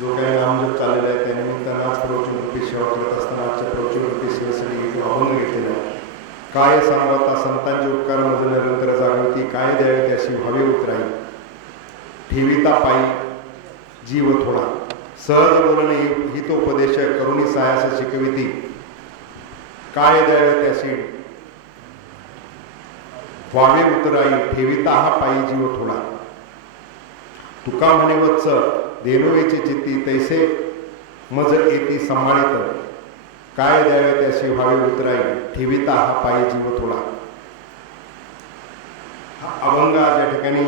जो काही नामजप चाललेला आहे त्यानिमित्तानं आज प्रवचनरूपी सेवा करत असताना आजच्या प्रवचनरूपी सेवेसाठी एक अभंग घेतलेला आहे. काय सांगता संतांचे उपकार मज निरंतर जागृती, काय द्यावे त्याशी व्हावे उतराई, ठेविता पायी जीव थोडा, सहज बोलणे हितोपदेश करुणी सायास शिकविती, काय द्यावे त्याशी व्हावे उतराई, ठेविता हा पायी जीव थोडा, तुका म्हणे वत्स देणुवेची चित्ती, तैसे मज येती सांभाळित, काय द्यावे त्याशी व्हावे उतराई, ठेविता हा पायी जीव थोडा. हा अभंग आज या ठिकाणी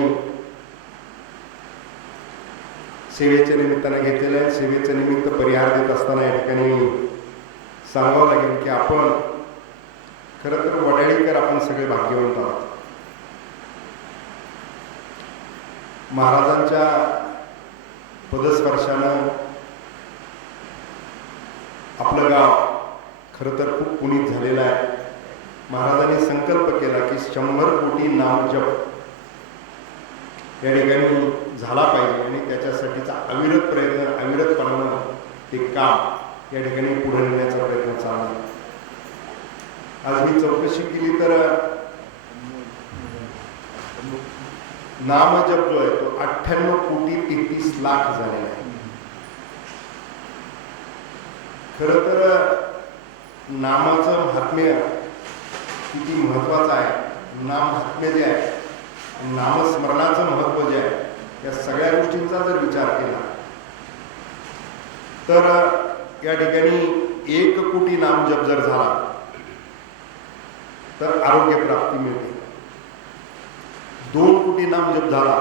सेवेच्या निमित्तानं घेतलेलं आहे. सेवेचं निमित्त परिहार देत असताना या ठिकाणी सांगावं लागेल की आपण खरं तर वडाळीकर आपण सगळे भाग्यवंत आहोत. महाराजांच्या पदस्पर्शानं आपलं गाव खरं तर खूप पुनीत झालेलं आहे. महाराजांनी संकल्प केला की 100 कोटी नाम जप या ठिकाणी झाला पाहिजे आणि त्याच्यासाठीचा अविरत प्रयत्न, अविरतपणानं ते काम या ठिकाणी पुढे नेण्याचा प्रयत्न चालला. आज मी चौकशी केली तर नामजप जो आहे तो 98 कोटी 33 लाख झालेला आहे. खरं तर नामाचं महात्म्य किती महत्वाचं आहे, नाम महात्म्य जे आहे, नामस्मरणाचं महत्त्व जे आहे, या सगळ्या गोष्टींचा जर विचार केला तर या ठिकाणी 1 कोटी नामजप जर झाला तर आरोग्य प्राप्ती मिळते. 2 कोटी नामजप झाला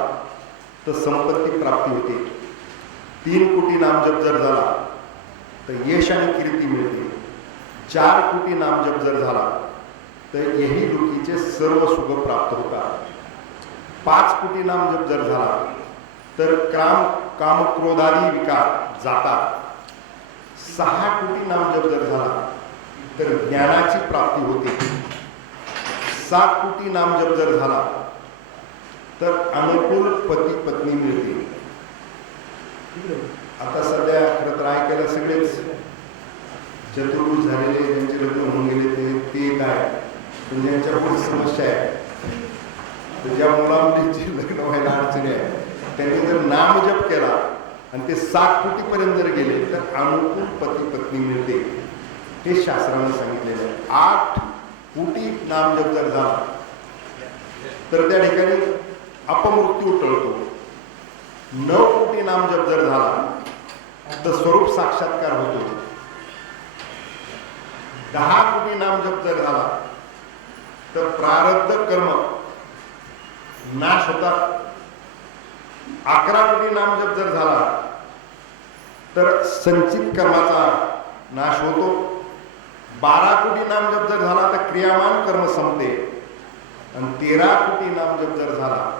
तर संपत्ती प्राप्ती होते. 3 कोटी नामजप जर झाला तर यश आणि कीर्ती मिळते. 4 कोटी नामजप जर झाला तर यही लोकीचे सर्व सुख प्राप्त होतात. 5 कोटी नामजप जर झाला तर काम क्रोधादी विकार जातात. 6 कोटी नामजप जर झाला तर ज्ञानाची प्राप्ती होते. 7 कोटी नामजप जर झाला तर अनुकूल पती पत्नी मिळते. आता सध्या खरं तर ऐकायला सगळेच चतुर्भुज झालेले, ज्यांचे लग्न होऊन गेले ते काय, पण ज्यांच्या पुढे समस्या आहे, ज्या मुलामुलींची लग्न व्हायला अडचणी आहे, त्यांनी जर नामजप केला आणि ते 7 कोटीपर्यंत जर गेले तर अनुकूल पती पत्नी मिळते. हे शास्त्राने सांगितलेलं आहे. 8 कोटी नामजप जर झाला तर त्या ठिकाणी अपमृत्यू टळतो. 9 कोटी नामजप जर झाला तर स्वरूप साक्षात्कार होतो. 10 कोटी नामजप जर झाला तर प्रारब्ध कर्म नाश होतात. 11 कोटी नामजप जर झाला तर संचित कर्माचा नाश होतो. 12 कोटी नामजप जर झाला तर क्रियामान कर्म संपते. आणि 13 कोटी नामजप जर झाला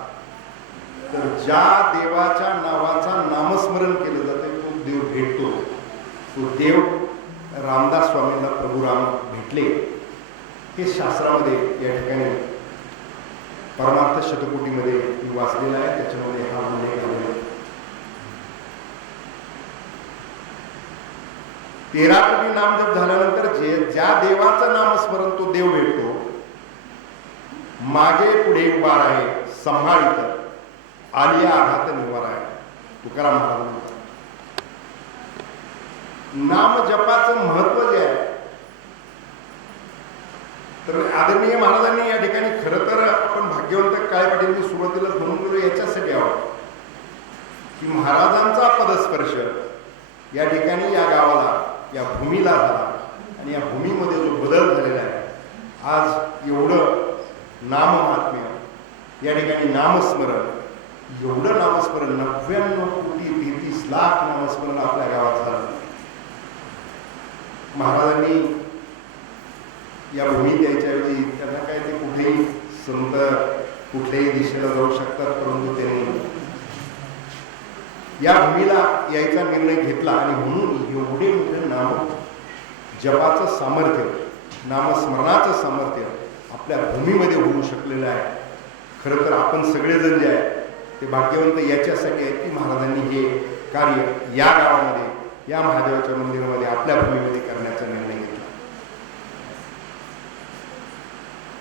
तर ज्या देवाच्या नावाचा नामस्मरण केलं जातं तो देव भेटतो. तो देव रामदास स्वामींना प्रभू राम भेटले. हे शास्त्रामध्ये या ठिकाणी परमार्थ शतकोटीमध्ये वाचलेलं आहे. त्याच्यामध्ये हा उल्लेख आलेला आहे. 13 कोटी नामजप झाल्यानंतर ज्या देवाचं नामस्मरण तो देव भेटतो, मागे पुढे उभा आहे संभाळित, आलिया आघात निवार आहे. तुकाराम महाराज म्हणतात. नामजपाचं महत्व जे आहे तर आदरणीय महाराजांनी या ठिकाणी खरं तर आपण भाग्यवंत काळे पाटील सुरुवातीला म्हणून गेलो याच्यासाठी आहोत की महाराजांचा पदस्पर्श या ठिकाणी या गावाला, या भूमीला झाला आणि या भूमीमध्ये जो बदल झालेला आहे. आज एवढं नाममात्म्य, या ठिकाणी नामस्मरण, एवढं नामस्मरण 99 कोटी 33 लाख नामस्मरण आपल्या गावात झालं. महाराजांनी या भूमीत यायच्याऐवजी त्यांना काय ते कुठेही संत कुठल्याही दिशेला जाऊ शकतात, परंतु त्यांनी या भूमीला यायचा निर्णय घेतला आणि म्हणून एवढे मोठे नाम जपाचं सामर्थ्य, नामस्मरणाचं सामर्थ्य आपल्या भूमीमध्ये होऊ शकलेलं आहे. खरं तर आपण सगळेजण जे आहे ते भाग्यवंत याच्यासाठी आहेत की महाराजांनी हे कार्य या गावामध्ये, या महादेवाच्या मंदिरामध्ये, आपल्या भूमीमध्ये करण्याचा निर्णय घेतला.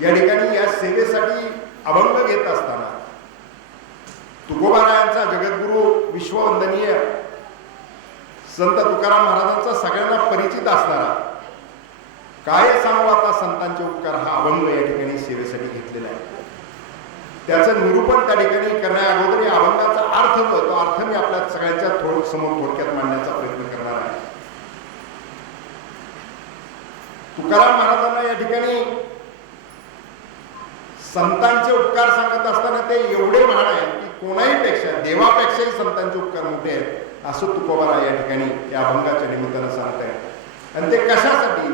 या ठिकाणी या सेवेसाठी अभंग घेत असताना तुकोबारायांचा जगद्गुरु विश्ववंदनीय संत तुकाराम महाराजांचा सगळ्यांना परिचित असणारा काय सांगू आता संतांचे उपकार हा अभंग या ठिकाणी सेवेसाठी घेतलेला आहे. त्याचं निरूपण त्या ठिकाणी करण्या अगोदर या अभंगाचा अर्थ जो तो अर्थ मी आपल्या सगळ्यांच्या समोर थोडक्यात मांडण्याचा प्रयत्न करणार आहे. तुकाराम महाराजांना या ठिकाणी संतांचे उपकार सांगत असताना ते एवढे महान आहे की कोणाही पेक्षा, देवापेक्षाही संतांचे उपकार मोठे आहेत असं तुकोबारा या ठिकाणी या अभंगाच्या निमित्तानं सांगतायत. आणि ते कशासाठी,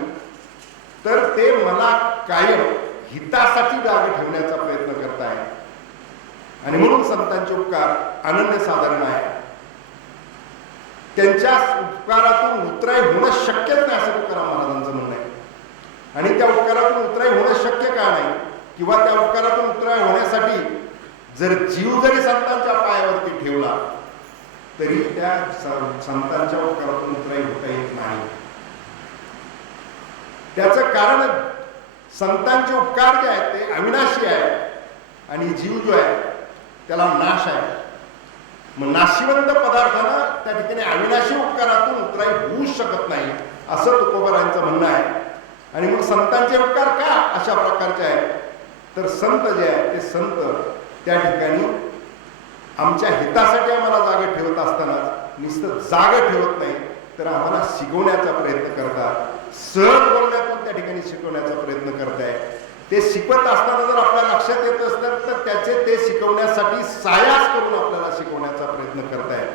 तर ते मला कायम हितासाठी जागे ठेवण्याचा प्रयत्न करताय आणि म्हणून संतांचे उपकार अनन्यसाधारण आहे. त्यांच्या उपकारातून उतराई होणं शक्यच नाही असं तुकाराम महाराजांचं म्हणणं आहे. आणि त्या उपकारातून उतराई होणं शक्य का नाही, किंवा त्या उपकारातून उतराई होण्यासाठी जर जीव जरी संतांच्या पायावरती ठेवला तरी त्या संतांच्या उपकारातून उतराई होता येत नाही. त्याचं कारण संतांचे उपकार जे आहेत ते अविनाशी आहे आणि जीव जो आहे त्याला नाश आहे. मग नाशिवंत पदार्थानं त्या ठिकाणी अविनाशी उपकारातून उतराई होऊच शकत नाही असं तुकोबारांचं म्हणणं आहे. आणि मग संतांचे उपकार का अशा प्रकारचे आहेत, तर संत जे आहे ते संत त्या ठिकाणी आमच्या हितासाठी आम्हाला जागे ठेवत असताना नुसतं जागे ठेवत नाही तर आम्हाला शिकवण्याचा प्रयत्न करतात. सहज बोलण्यातून त्या ठिकाणी शिकवण्याचा प्रयत्न करताय. ते शिकवत असताना जर आपल्या लक्षात येत असतात तर त्याचे ते शिकवण्यासाठी सायास करून आपल्याला शिकवण्याचा प्रयत्न करताय.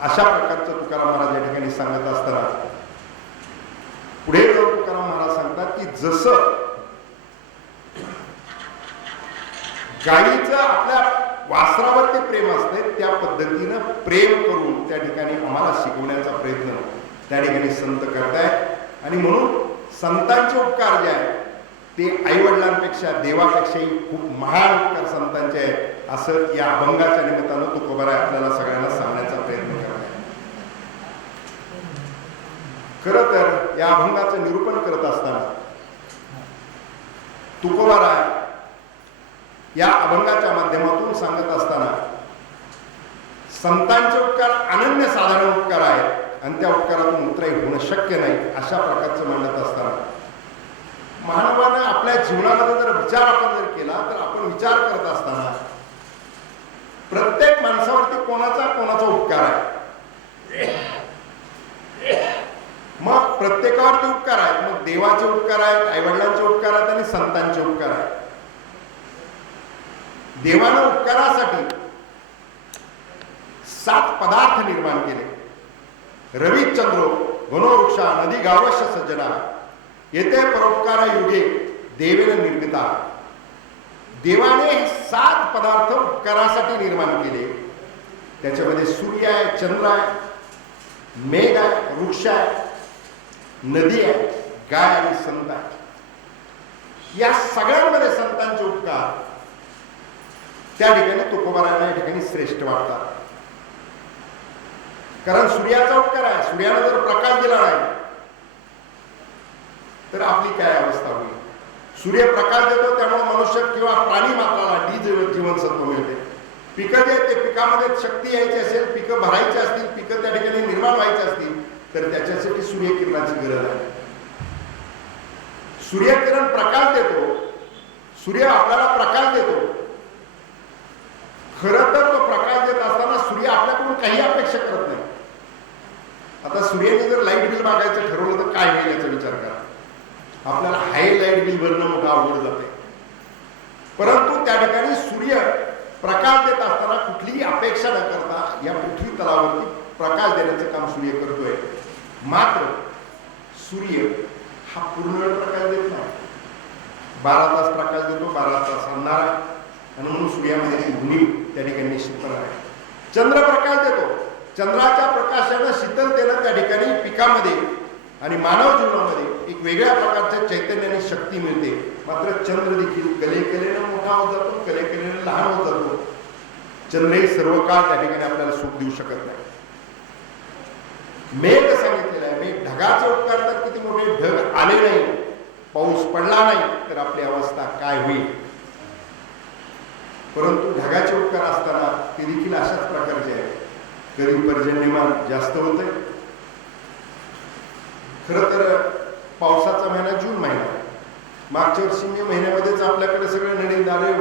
अशा प्रकारचं तुकाराम महाराज या ठिकाणी सांगत असताना पुढे जाऊन तुकाराम महाराज सांगतात की जसं गाईचं आपल्या वासरावरती प्रेम असते त्या पद्धतीनं प्रेम करून त्या ठिकाणी आम्हाला शिकवण्याचा प्रयत्न त्या ठिकाणी संत करतायत. आणि म्हणून संतांचे उपकार जे आहेत ते आईवडिलांपेक्षा, देवापेक्षाही खूप महान उपकार संतांचे आहेत असं या अभंगाच्या निमित्तानं तुकोबारा आपल्याला सगळ्यांना सांगण्याचा प्रयत्न करत आहे. खरं तर या अभंगाचं निरूपण करत असताना तुकोबारा या अभंगाच्या माध्यमातून सांगत असताना संतांचे उपकार अनन्य साधारण उपकार आहेत आणि त्या उपकारातून उतराई होणं शक्य नाही अशा प्रकारचं मांडत असताना मानवानं आपल्या जीवनामध्ये जर विचार आपण जर केला तर आपण विचार करत असताना प्रत्येक माणसावरती कोणाचा उपकार आहे. मग प्रत्येकावरती उपकार आहेत. मग देवाचे उपकार आहेत, आईवडिलांचे उपकार आहेत आणि संतांचे उपकार आहेत. देवानं उपकारासाठी 7 पदार्थ निर्माण केले. रविचंद्रो वनोवृक्षा नदी गावश सज्जना येथे परोपकार युगे देवेन निर्मिता. देवाने 7 पदार्थ उपकारासाठी निर्माण केले. त्याच्यामध्ये सूर्य आहे, चंद्र आहे, मेघ आहे, वृक्ष आहे, नदी आहे, गाय आणि संत आहे. या सगळ्यांमध्ये संतांचे उपकार त्या ठिकाणी तुकोबारांना या ठिकाणी श्रेष्ठ वाटतात. कारण सूर्याचा उपकार आहे. सूर्यानं जर प्रकाश दिला नाही तर आपली काय अवस्था होईल. सूर्य प्रकाश देतो त्यामुळे मनुष्य किंवा प्राणी मात्राला जीवनसत्व मिळते. पिकं जे ते पिकामध्ये शक्ती यायची असेल, पिकं भरायची असतील, पिकं त्या ठिकाणी निर्माण व्हायची असतील तर त्याच्यासाठी सूर्यकिरणाची गरज आहे. सूर्यकिरण प्रकाश देतो, सूर्य आपल्याला प्रकाश देतो. खरं तर तो प्रकाश देत असताना सूर्य आपल्याकडून काही अपेक्षा करत नाही. आता सूर्याने जर लाईट बिल मागायचं ठरवलं तर काय होईल याचा विचार करा. आपल्याला हाय लाईट बिल भरणं मोठं अवघड जाते. परंतु त्या ठिकाणी सूर्य प्रकाश देत असताना कुठलीही अपेक्षा न करता या पृथ्वी तलावरती प्रकाश देण्याचं काम सूर्य करतोय. मात्र सूर्य हा पूर्ण वेळ प्रकाश देत नाही. 12 तास प्रकाश देतो, 12 तास अंधार आहे आणि म्हणून सूर्यामध्ये उणीव त्या ठिकाणी निश्चितपणे आहे. चंद्र प्रकाश देतो. चंद्राच्या प्रकाशानं शीतलतेनं त्या ठिकाणी पिकामध्ये आणि मानव जीवनामध्ये एक वेगळ्या प्रकारच्या चैतन्याने शक्ती मिळते. मात्र चंद्र देखील कलेकलेनं मोठा होत जातो, कलेकलेनं लहान होत जातो. चंद्रही सर्व काळ त्या ठिकाणी आपल्याला सुख देऊ शकत नाही. मेघ सांगितलेला आहे, मेघ ढगाचे उपकार तर किती मोठे, ढग आले नाही, पाऊस पडला नाही तर आपली अवस्था काय होईल. परंतु ढगाचे उपकार असताना ते देखील अशाच प्रकारचे आहे. कधी पर्जन्यमान जास्त होत आहे. खरं तर पावसाचा महिना जून महिना, मागच्या वर्षी मे महिन्यामध्येच आपल्याकडे सगळे नदी नाले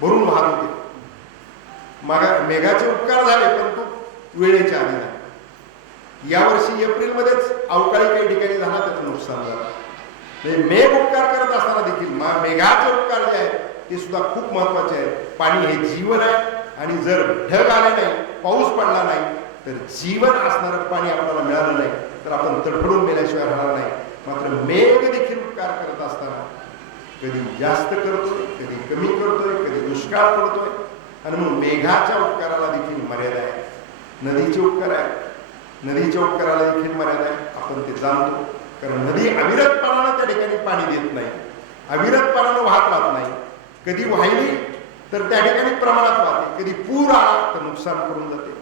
भरून वाहत होते. मेघाचे उपकार झाले परंतु वेळेच्या आधी झाले. यावर्षी एप्रिलमध्येच अवकाळी काही ठिकाणी झाला, त्याचं नुकसान झालं. म्हणजे मेघ उपकार करत असताना देखील मेघाचे उपकार जे आहेत ते सुद्धा खूप महत्वाचे आहेत. पाणी हे जीवन आहे आणि जर ढग आले नाही, पाऊस पडला नाही तर जीवन असणारं पाणी आपल्याला मिळालं नाही तर आपण तडफडून मेल्याशिवाय राहणार नाही. मात्र मेघ देखील उपकार करत असताना कधी जास्त करतोय, कधी कमी करतोय, कधी दुष्काळ पडतोय. आणि म्हणून मेघाच्या उपकाराला देखील मर्यादा आहे. नदीचे उपकार आहे, नदीच्या उपकाराला देखील मर्यादा आहे. आपण ते जाणतो, कारण नदी अविरतपणानं त्या ठिकाणी पाणी देत नाही, अविरतपणानं वाहत राहत नाही. कधी वाहिली तर त्या ठिकाणी प्रमाणात वाहते, कधी पूर आला तर नुकसान करून जाते,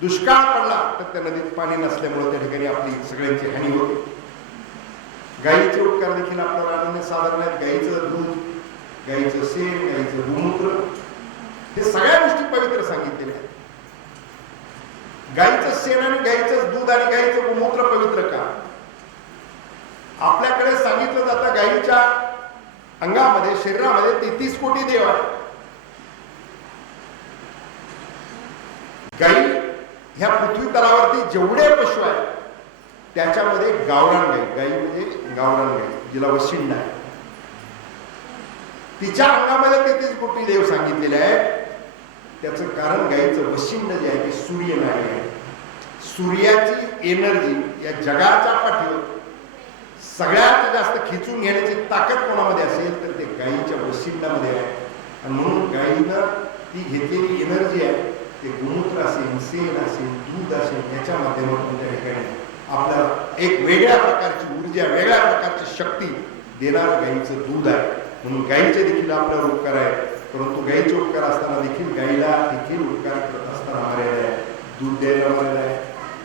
दुष्काळ पडला तर त्या नदीत पाणी नसल्यामुळे त्या ठिकाणी आपली सगळ्यांची हानी होते. गायीचे उपकार देखील आपल्याला अनन्यसाधारण आहेत. गायीचं दूध, गायीचं शेण, गायीचं गोमूत्र, हे सगळ्या गोष्टी पवित्र सांगितलेल्या आहेत. गायीचं शेण आणि गायीचं दूध आणि गायीचं गोमूत्र पवित्र का? आपल्याकडे सांगितलं जातं गायीच्या अंगामध्ये, शरीरामध्ये 33 कोटी देव आहेत. गायी ह्या पृथ्वी तलावरती जेवढे पशु आहेत त्याच्यामध्ये गावरान गाई, गाई म्हणजे गावरान गाई, जिला वशिंड आहे, तिच्या अंगामध्ये 33 कोटी देव सांगितलेले आहेत. त्याचं कारण गायीचं वशिंड जे आहे ते सूर्यनाडी आहे. सूर्याची एनर्जी या जगाच्या पाठीवर सगळ्यात जास्त खिचून घेण्याची ताकद कोणामध्ये असेल तर ते गायीच्या वशिंडामध्ये आहे. आणि म्हणून गायीनं ती घेतलेली एनर्जी आहे ते गोमूत्र असेल, शेण असेल, दूध असेल, याच्या माध्यमातून त्या ठिकाणी आपल्याला एक वेगळ्या प्रकारची ऊर्जा, वेगळ्या प्रकारची शक्ती देणारं गायीचं दूध आहे. म्हणून गायीचे देखील आपल्यावर उपकार आहे. परंतु गायीचे उपकार असताना देखील गायीला देखील उपकार करत असताना मर्यादा आहे. दूध द्यायला मर्यादा आहे,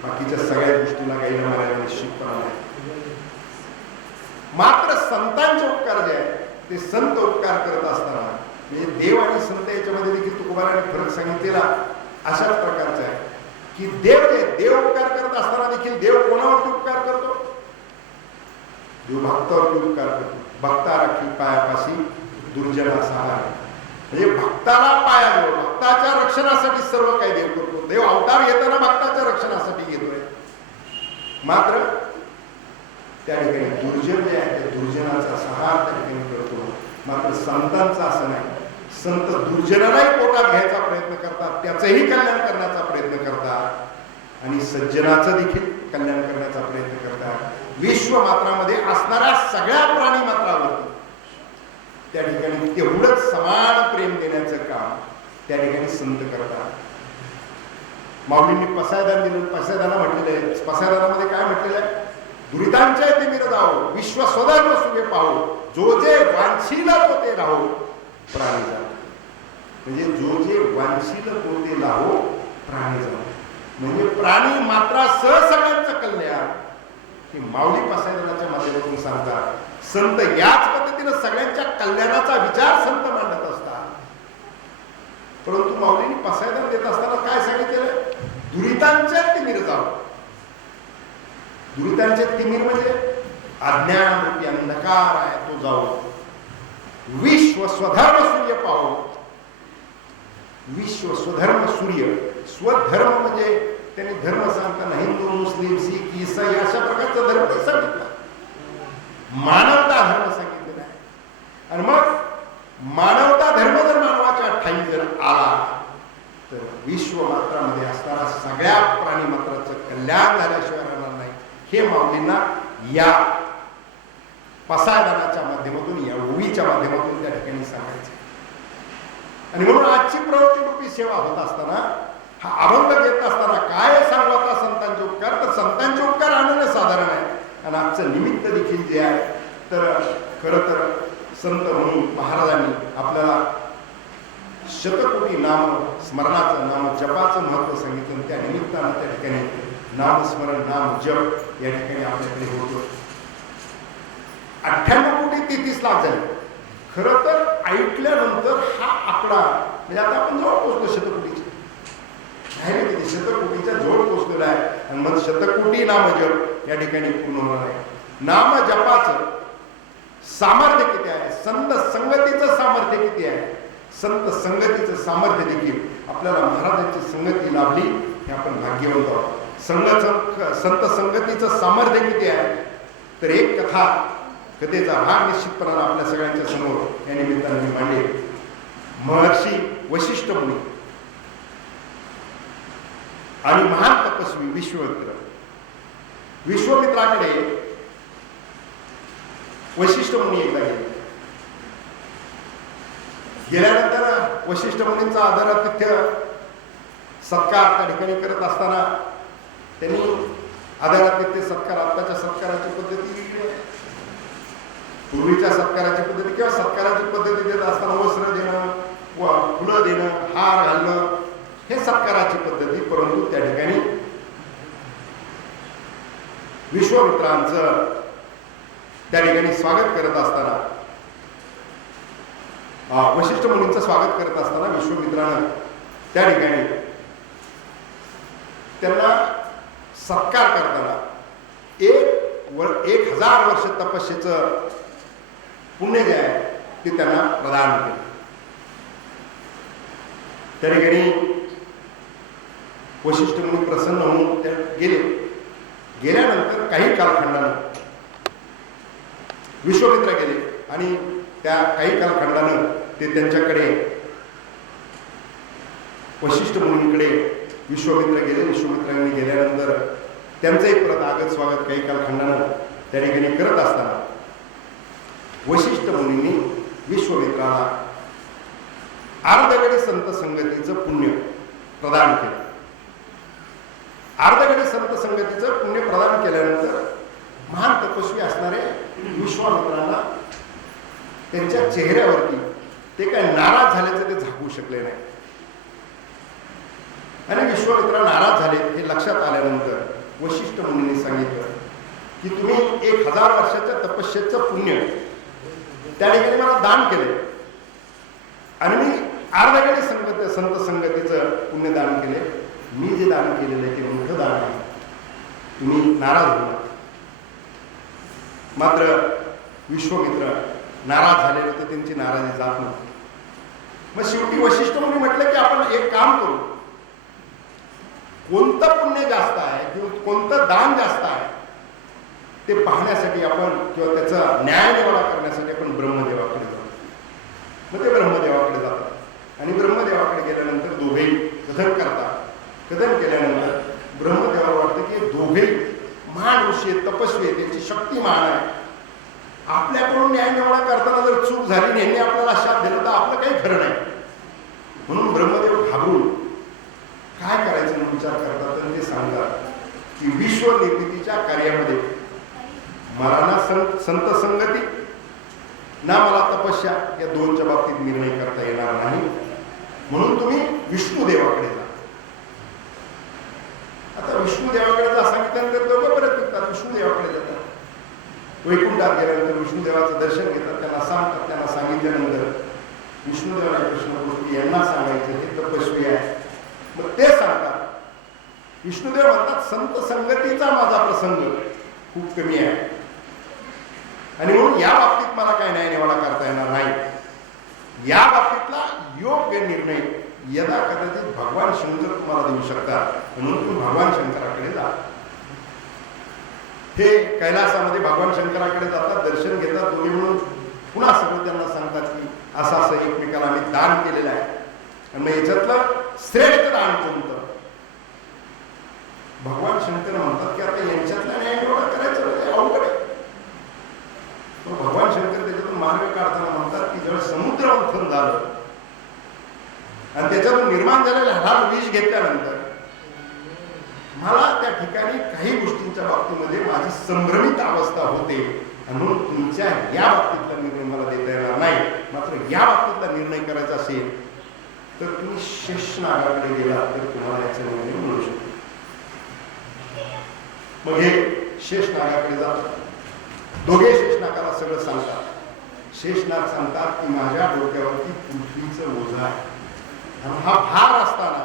बाकीच्या सगळ्या गोष्टीला गायीला मर्यादा निश्चितपणे आहे. मात्र संतांचे उपकार जे आहेत ते संत उपकार करत असताना, म्हणजे देव आणि संत याच्यामध्ये देखील तुकोबाराने फरक सांगितलेला अशाच प्रकारचा आहे की देव उपकार करत असताना देखील देव कोणावरती उपकार करतो? देव भक्तावरती उपकार करतो. भक्ता राखी पायापाशी दुर्जना सहारे, म्हणजे भक्ताला पायाजवळ, भक्ताच्या रक्षणासाठी सर्व काही देव करतो. देव अवतार येताना भक्ताच्या रक्षणासाठी येतोय. मात्र त्या ठिकाणी दुर्जन जे आहे त्या दुर्जनाचा सहार त्या ठिकाणी करतो. मात्र संतांचा असं नाही. संत दुर्जनालाही पोटात घ्यायचा प्रयत्न करतात, त्याचंही कल्याण करण्याचा प्रयत्न करतात आणि सज्जनाचं देखील कल्याण करण्याचा प्रयत्न करतात. विश्व मात्रामध्ये असणाऱ्या सगळ्या प्राणी मात्रावरती त्या ठिकाणी तेवढंच समान प्रेम देण्याचं काम त्या ठिकाणी संत करतात. माऊलींनी पसायदान दिलं, पसायदाना म्हटलेलं आहे. पसायदानामध्ये काय म्हटलेलं आहे? दुरितांच्या ते मिर जाओ, विश्व स्वधर्म सुभे पाहो, जो जे वांछील तो ते राहो प्राणी जाओ. म्हणजे जो जे वांछील तो ते लाहो प्राणी जाओ. म्हणजे प्राणी मात्रा सगळ्यांचं कल्याण हे माऊली पसायदानाच्या माध्यमातून सांगतात. संत याच पद्धतीनं सगळ्यांच्या कल्याणाचा विचार संत मांडत असतात. परंतु माऊलींनी पसायदान देत असताना काय सांगितलेलं? दुरितांच्या तिमिर जाओ. दुरितांचे तिमिर म्हणजे अज्ञान रूपी अंधकार आहे तो जाऊ. विश्व स्वधर्म सूर्य पाहो. विश्व स्वधर्म सूर्य, स्वधर्म म्हणजे त्यांनी धर्म सांगताना हिंदू, मुस्लिम, सिख, ईसाई अशा प्रकारचा धर्म नाही सांगितला, मानवता धर्म सांगितलेला आहे. आणि मग मानवता धर्म जर मानवाच्या ठाई जर आला तर विश्व मात्रामध्ये असणारा सगळ्या प्राणी मात्राचं कल्याण झाल्याशिवाय राहणार नाही. हे माऊलींना या पसायदानाच्या माध्यमातून, या ओवीच्या माध्यमातून त्या ठिकाणी सांगायचे. आणि म्हणून आजची प्रवृत्तीरूपी सेवा होत असताना, हा अभंग घेत असताना काय सांगता संतांचे उपकार, तर संतांचे उपकार अनन्यसाधारण आहे. आणि आजचं निमित्त देखील जे आहे तर खरं तर संत म्हणून महाराजांनी आपल्याला शतकोटी नाम स्मरणाचं, नाम जपाचं महत्त्व सांगितलं. त्या निमित्तानं त्या ठिकाणी नामस्मरण, नाम जप या ठिकाणी आपल्याकडे होतो. 98,33,00,000 झाले. खरं तर ऐकल्यानंतर हा आकडा म्हणजे आता आपण जवळ पोहोचलो शतकोटीच्या, नाही किती शतकोटीच्या जवळ पोहोचलेला आहे. आणि मग शतकोटी नामजप या ठिकाणी पूर्ण होणार आहे. नाम जपाचं सामर्थ्य किती आहे, संत संगतीचं सामर्थ्य किती आहे. संत संगतीचं सामर्थ्य देखील आपल्याला महाराजांची संगती लाभली हे आपण भाग्यवंत आहोत. संत संगतीचं सामर्थ्य किती आहे तर एक कथेचा भाग निश्चितपणानं आपल्या सगळ्यांच्या समोर या निमित्ताने मी मांडेल. महर्षी वशिष्ठ मुनी आणि महान तपस्वी विश्वामित्राकडे वशिष्ठ मुनी एकदा गेल्यानंतर वशिष्ठ मुनींचा आदरातिथ्य सत्कार त्या ठिकाणी करत असताना त्यांनी आदरातिथ्य सत्कार, आत्ताच्या सत्काराची पद्धती वेगळी आहे. पूर्वीच्या सत्काराची पद्धती किंवा सत्काराची पद्धती देत असताना वस्त्र देणं, फुलं देणं, हार घालणं हे सत्काराची पद्धती. परंतु त्या ठिकाणी विश्वामित्रांचं त्या ठिकाणी स्वागत करत असताना, वशिष्ठ मुनींचं स्वागत करत असताना विश्वामित्रानं त्या ठिकाणी त्यांना सत्कार करताना 1000 वर्ष तपस्येचं पुण्य जे आहे ते त्यांना प्रदान केलं. त्या ठिकाणी वशिष्ठ मुनी प्रसन्न होऊन त्या गेल्यानंतर काही कालखंडानं विश्वामित्र गेले आणि त्या काही कालखंडानं ते त्यांच्याकडे वशिष्ठ मुनींकडे विश्वामित्र गेले. विश्वामित्रांनी गेल्यानंतर त्यांचं एक परत आगत स्वागत काही कालखंडानं त्या ठिकाणी करत असताना वशिष्ठ मुनींनी विश्वामित्राला अर्धगडी संत संगतीचं पुण्य प्रदान केलं. अर्धगडी संत संगतीचं पुण्य प्रदान केल्यानंतर महान तपस्वी असणारे विश्वामित्राला त्यांच्या चेहऱ्यावरती ते काय नाराज झाल्याचं ते झाकू शकले नाही. आणि विश्वामित्र नाराज झाले हे लक्षात आल्यानंतर वशिष्ठ मुनींनी सांगितलं की तुम्ही 1000 वर्षाच्या तपस्येचं पुण्य त्या ठिकाणी मला दान केले आणि मी अर्धगडी संत संगतीचं पुण्य दान केले. मी जे दान केलेलं आहे ते मोठं दान आहे, तुम्ही नाराज होणार. मात्र विश्वामित्र नाराज झालेले तर त्यांची नाराजी जात नव्हती. मग शेवटी वशिष्ठ मुनी म्हटलं की आपण एक काम करू, कोणतं पुण्य जास्त आहे किंवा कोणतं दान जास्त आहे ते पाहण्यासाठी आपण किंवा त्याचा न्यायनिवाडा करण्यासाठी आपण ब्रह्मदेवाकडे जातो. मग ते ब्रह्मदेवाकडे जातात आणि ब्रह्मदेवाकडे गेल्यानंतर दोघेही कथन करतात. कथन केल्यानंतर ब्रह्मदेवाला वाटतं की दोघेही महान ऋषी आहेत, तपस्वी आहेत, त्यांची शक्ती महान आहे. आपल्याकडून न्यायनिवाडा करताना जर चूक झाली आणि यांनी आपल्याला शाप दिला तर आपलं काही खरं नाही. म्हणून ब्रह्मदेव घाबरून काय करायचं म्हणून विचार करतात आणि ते सांगतात की विश्व निर्मितीच्या कार्यामध्ये मला ना संत संगती ना मला तपस्या या दोनच्या बाबतीत निर्णय करता येणार नाही. म्हणून तुम्ही विष्णुदेवाकडे जा. आता विष्णुदेवाकडे जा सांगितल्यानंतर दोघं परत निघतात, विष्णुदेवाकडे जातात. वैकुंठात गेल्यानंतर विष्णुदेवाचं दर्शन घेतात, त्यांना सांगतात. त्यांना सांगितल्यानंतर विष्णुदेवाला प्रश्न गोष्टी यांना सांगायचं, हे तपस्वी आहे. मग ते सांगतात. विष्णुदेव म्हणतात संत संगतीचा माझा प्रसंग खूप कमी आहे आणि म्हणून या बाबतीत मला काय न्यायनिवाडा करता येणार नाही. या बाबतीतला योग्य निर्णय यदा कदाचित भगवान शंकर तुम्हाला देऊ शकतात. म्हणून तुम्ही भगवान शंकराकडे जा. हे कैलासामध्ये भगवान शंकराकडे जातात, दर्शन घेतात दोन्ही म्हणून. पुन्हा सगळं त्यांना सांगतात की असं असं एकमेकाला आम्ही दान केलेलं आहे आणि मग याच्यातलं श्रेष्ठ दान कोणतं. भगवान शंकर म्हणतात की आता यांच्यातला न्यायनिवाडा करायचं म्हणजे अवघड आहे. भगवान शंकर त्याच्यातून मार्ग काढताना म्हणतात की जेव्हा समुद्र मंथन झालं आणि त्याच्यातून निर्माण झालेलं हराम विष घेतल्यानंतर मला त्या ठिकाणी काही गोष्टींच्या बाबतीमध्ये माझी संभ्रमित अवस्था होते आणि म्हणून तुमच्या या बाबतीतला निर्णय मला देता येणार नाही. मात्र या बाबतीतला निर्णय करायचा असेल तर तुम्ही शेषनागाकडे गेला तर तुम्हाला याचं निर्णय मिळू शकतो. मग हे शेषनागाकडे जातात. दोघे शेषनागाला सगळं सांगतात. शेषनाग सांगतात की माझ्या डोक्यावरती पृथ्वीचं ओझं आहे. हा भार असताना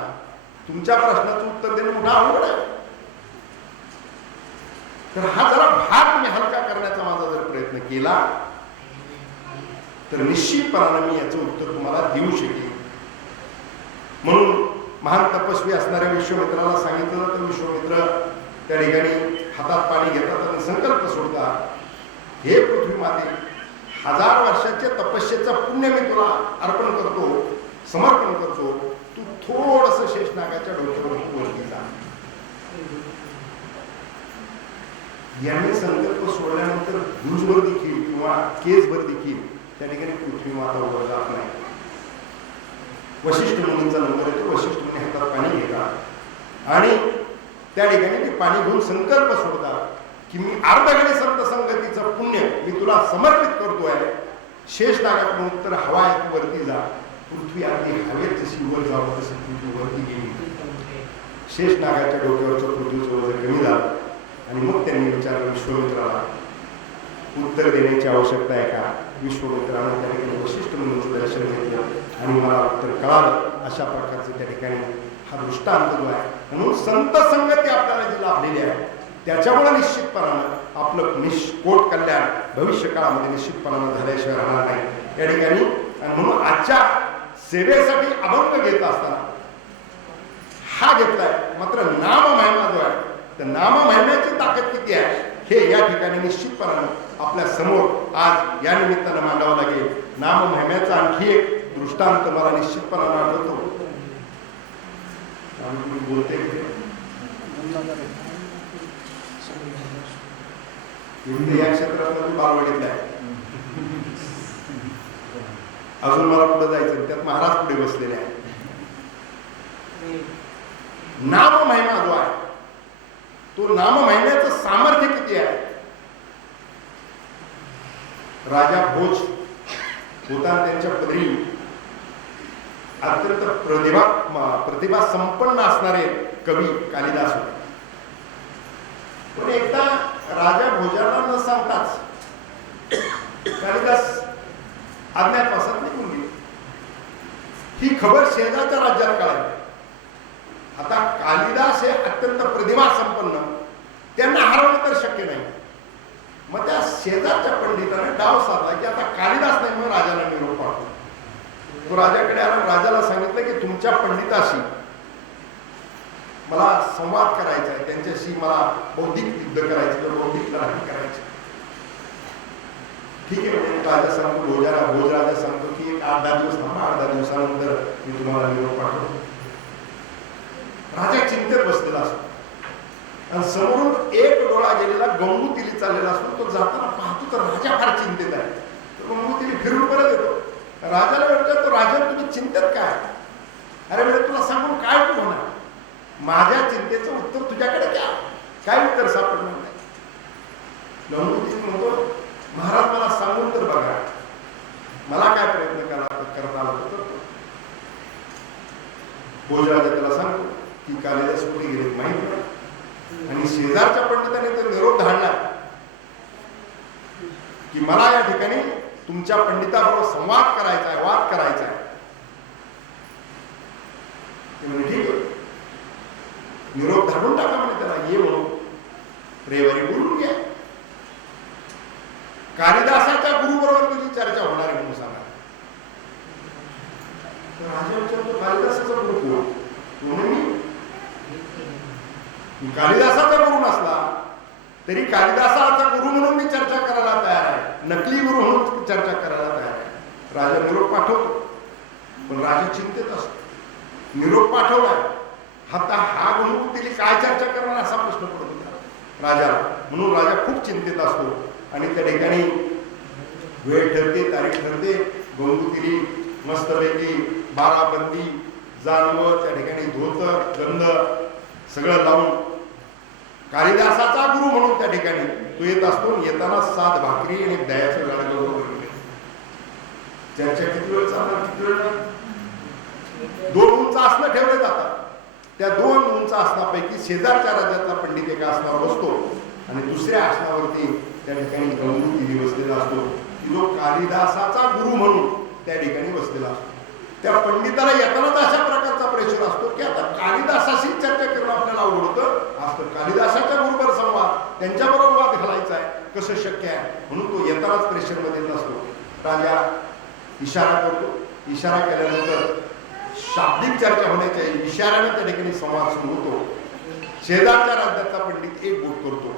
तुमच्या प्रश्नाचं उत्तर देणं मोठा अवघड आहे. तर हा जरा भार तुम्ही हलका करण्याचा माझा जर प्रयत्न केला तर निश्चितपणाने मी याचं उत्तर तुम्हाला देऊ शकेन. म्हणून महान तपस्वी असणाऱ्या विश्वामित्राला सांगितलं तर विश्वामित्र त्या ठिकाणी हातात पाणी घेतात आणि संकल्प सोडतात, हे पृथ्वी माते, 1000 वर्षाच्या तपस्येचं पुण्य मी तुला अर्पण करतो, समर्पण करतो. तू थोडस शेषनागाच्या डोक्यावर वरती जा. यांनी संकल्प सोडल्यानंतर भुजभर देखील किंवा केसभर देखील त्या ठिकाणी पृथ्वी माता वर जात नाही. वशिष्ठ मुनींचा नंबर येतो. वशिष्ठ मुनी हातात पाणी घेतात आणि त्या ठिकाणी ते पाणी घेऊन संकल्प सोडतात की मी अर्धघडी संत संगतीचं पुण्य मी तुला समर्पित करतोय. शेषनागाकडून उत्तर हवा आहे, तू वरती जा. पृथ्वी अगदी हवेत जशी वर जावं तशी पृथ्वी वरती गेली. शेषनागाच्या डोक्यावरचं पृथ्वीचं वजन कमी झालं आणि मग त्यांनी विचारलं विश्वामित्राला, उत्तर देण्याची आवश्यकता आहे का? विश्वामित्रानं त्या ठिकाणी वशिष्ठ मुनींचं दर्शन घेतलं आणि मला उत्तर कळालं. अशा प्रकारचे त्या ठिकाणी हा दृष्टांत जो आहे. म्हणून संत संगती आपल्याला जी लाभलेली आहे त्याच्यामुळे निश्चितपणानं आपलं निष्कोट कल्याण भविष्य काळामध्ये निश्चितपणानं झाल्याशिवाय राहणार नाही या ठिकाणी. आणि म्हणून आजच्या सेवेसाठी अभंग घेत असताना हा घेतलाय. मात्र नाम महिमा जो आहे तर नाम महिम्याची ताकद किती आहे हे या ठिकाणी निश्चितपणानं आपल्या समोर आज या निमित्तानं मांडावं लागेल. नाम महिम्याचा आणखी एक दृष्टांत मला निश्चितपणानं आठवतो. बोलते या क्षेत्रात बालवाडीतला आहे. अजून मला पुढे जायचं, त्यात महाराज पुढे बसलेले आहे. नाम महिमा जो आहे तो नाम महिन्याचं सामर्थ्य किती आहे. राजा भोज होता, त्यांच्या पदरी अत्यंत प्रतिभा संपन्न असणारे कवी कालिदास होते. पण एकदा राजा भोजाला न सांगताच कालिदास अज्ञातवासात निघून गेले. ही खबर शेजारच्या राज्यात कळाली. आता कालिदास हे अत्यंत प्रतिभा संपन्न, त्यांना हरवणं तर शक्य नाही. मग त्या शेजारच्या पंडिताने डाव साधला की आता कालिदास नाही, मग राजाला निरोप पाठवतो. तो राजाकडे आला. राजाला सांगितलं की तुमच्या पंडिताशी मला संवाद करायचा आहे, त्यांच्याशी मला बौद्धिक युद्ध करायचं, तर बौद्धिक लढाई करायची. ठीक आहे म्हणजे राजा सांगतो, भोज राजा सांगतो की 8-10 दिवस थांबा, 8-10 दिवसानंतर मी तुम्हाला निरोप पाठवतो. राजा चिंतेत बसलेला असतो आणि समोरून एक डोळा गेलेला गंगूतिली चाललेला असतो. तो जाताना पाहतो तर राजा फार चिंतेत आहे. तर गंगूतिली फिरून परत येतो. राजाला वाटतं, तो राजा तुम्ही चिंतेत काय? अरे म्हणजे तुला सांगून काय तू होणार? माझ्या चिंतेचं उत्तर तुझ्याकडे काय उत्तर सापडणार नाही. गंगूतिली म्हणतो, महाराज मला सांगून तर बघा, मला काय प्रयत्न करता आला तर करतो. भोजराजा त्याला सांगतो की कालिदास कुठे गेले माहिती नाही. आणि शेजारच्या पंडितांनी तर निरोप धाडला की मला या ठिकाणी तुमच्या पंडिताबरोबर संवाद करायचा आहे, वाद करायचा आहे. ठीक आहे, निरोप धाडून टाका म्हणे त्याला, ये म्हणून रविवारी बोलून घ्या. कालिदासाच्या गुरुबरोबर तुझी चर्चा होणार आहे म्हणून सांगा. राजा विचारतो, कालिदासाचा गुरु कोण? म्हणून मी कालिदासाचा गुरु नसला तरी कालिदासाचा गुरु म्हणून मी चर्चा करायला तयार आहे, नकली गुरु म्हणून चर्चा करायला तयार आहे. राजा निरोप पाठवतो, पण राजा चिंतेत असतो. निरोप पाठवलाय, आता हा गंगूतिली काय चर्चा करणार असा प्रश्न पडतो राजाला. म्हणून राजा खूप चिंतेत असतो आणि त्या ठिकाणी वेळ ठरते, तारीख ठरते. गंगूतिली मस्तपैकी 12 बंदी, जानवं, त्या ठिकाणी धोतर, गंध सगळं लावून कालिदासाचा गुरु म्हणून त्या ठिकाणी तो येत असतो. येताना 7 भाकरी आणि दह्याचं गाणं बरोबर. चर्चा किती वेळ चालणार, किती वेळ दोन उंच आसनं ठेवले जातात. त्या दोन उंच आसनापैकी शेजारच्या राज्यातला पंडित एका आसनावर बसतो आणि दुसऱ्या आसनावरती त्या ठिकाणी गंगूतिली बसलेला असतो की जो कालिदासाचा गुरु म्हणून त्या ठिकाणी बसलेला असतो. त्या पंडिताला येतानाच अशा प्रकारचा प्रेशर असतो की आता कालिदासाशी चर्चा करणं आपल्याला अवघड होतं असतं. कालिदासाच्या गुरुबर संवाद त्यांच्याबरोबर वाद घालायचा आहे, कसं शक्य आहे? म्हणून तो येतानाच प्रेशरमध्ये नसतो. राजा इशारा करतो. इशारा केल्यानंतर शाब्दिक चर्चा होण्याच्या इशाऱ्याने त्या ठिकाणी संवाद सुरू होतो. शेजारच्या राज्याचा पंडित एक बोट करतो.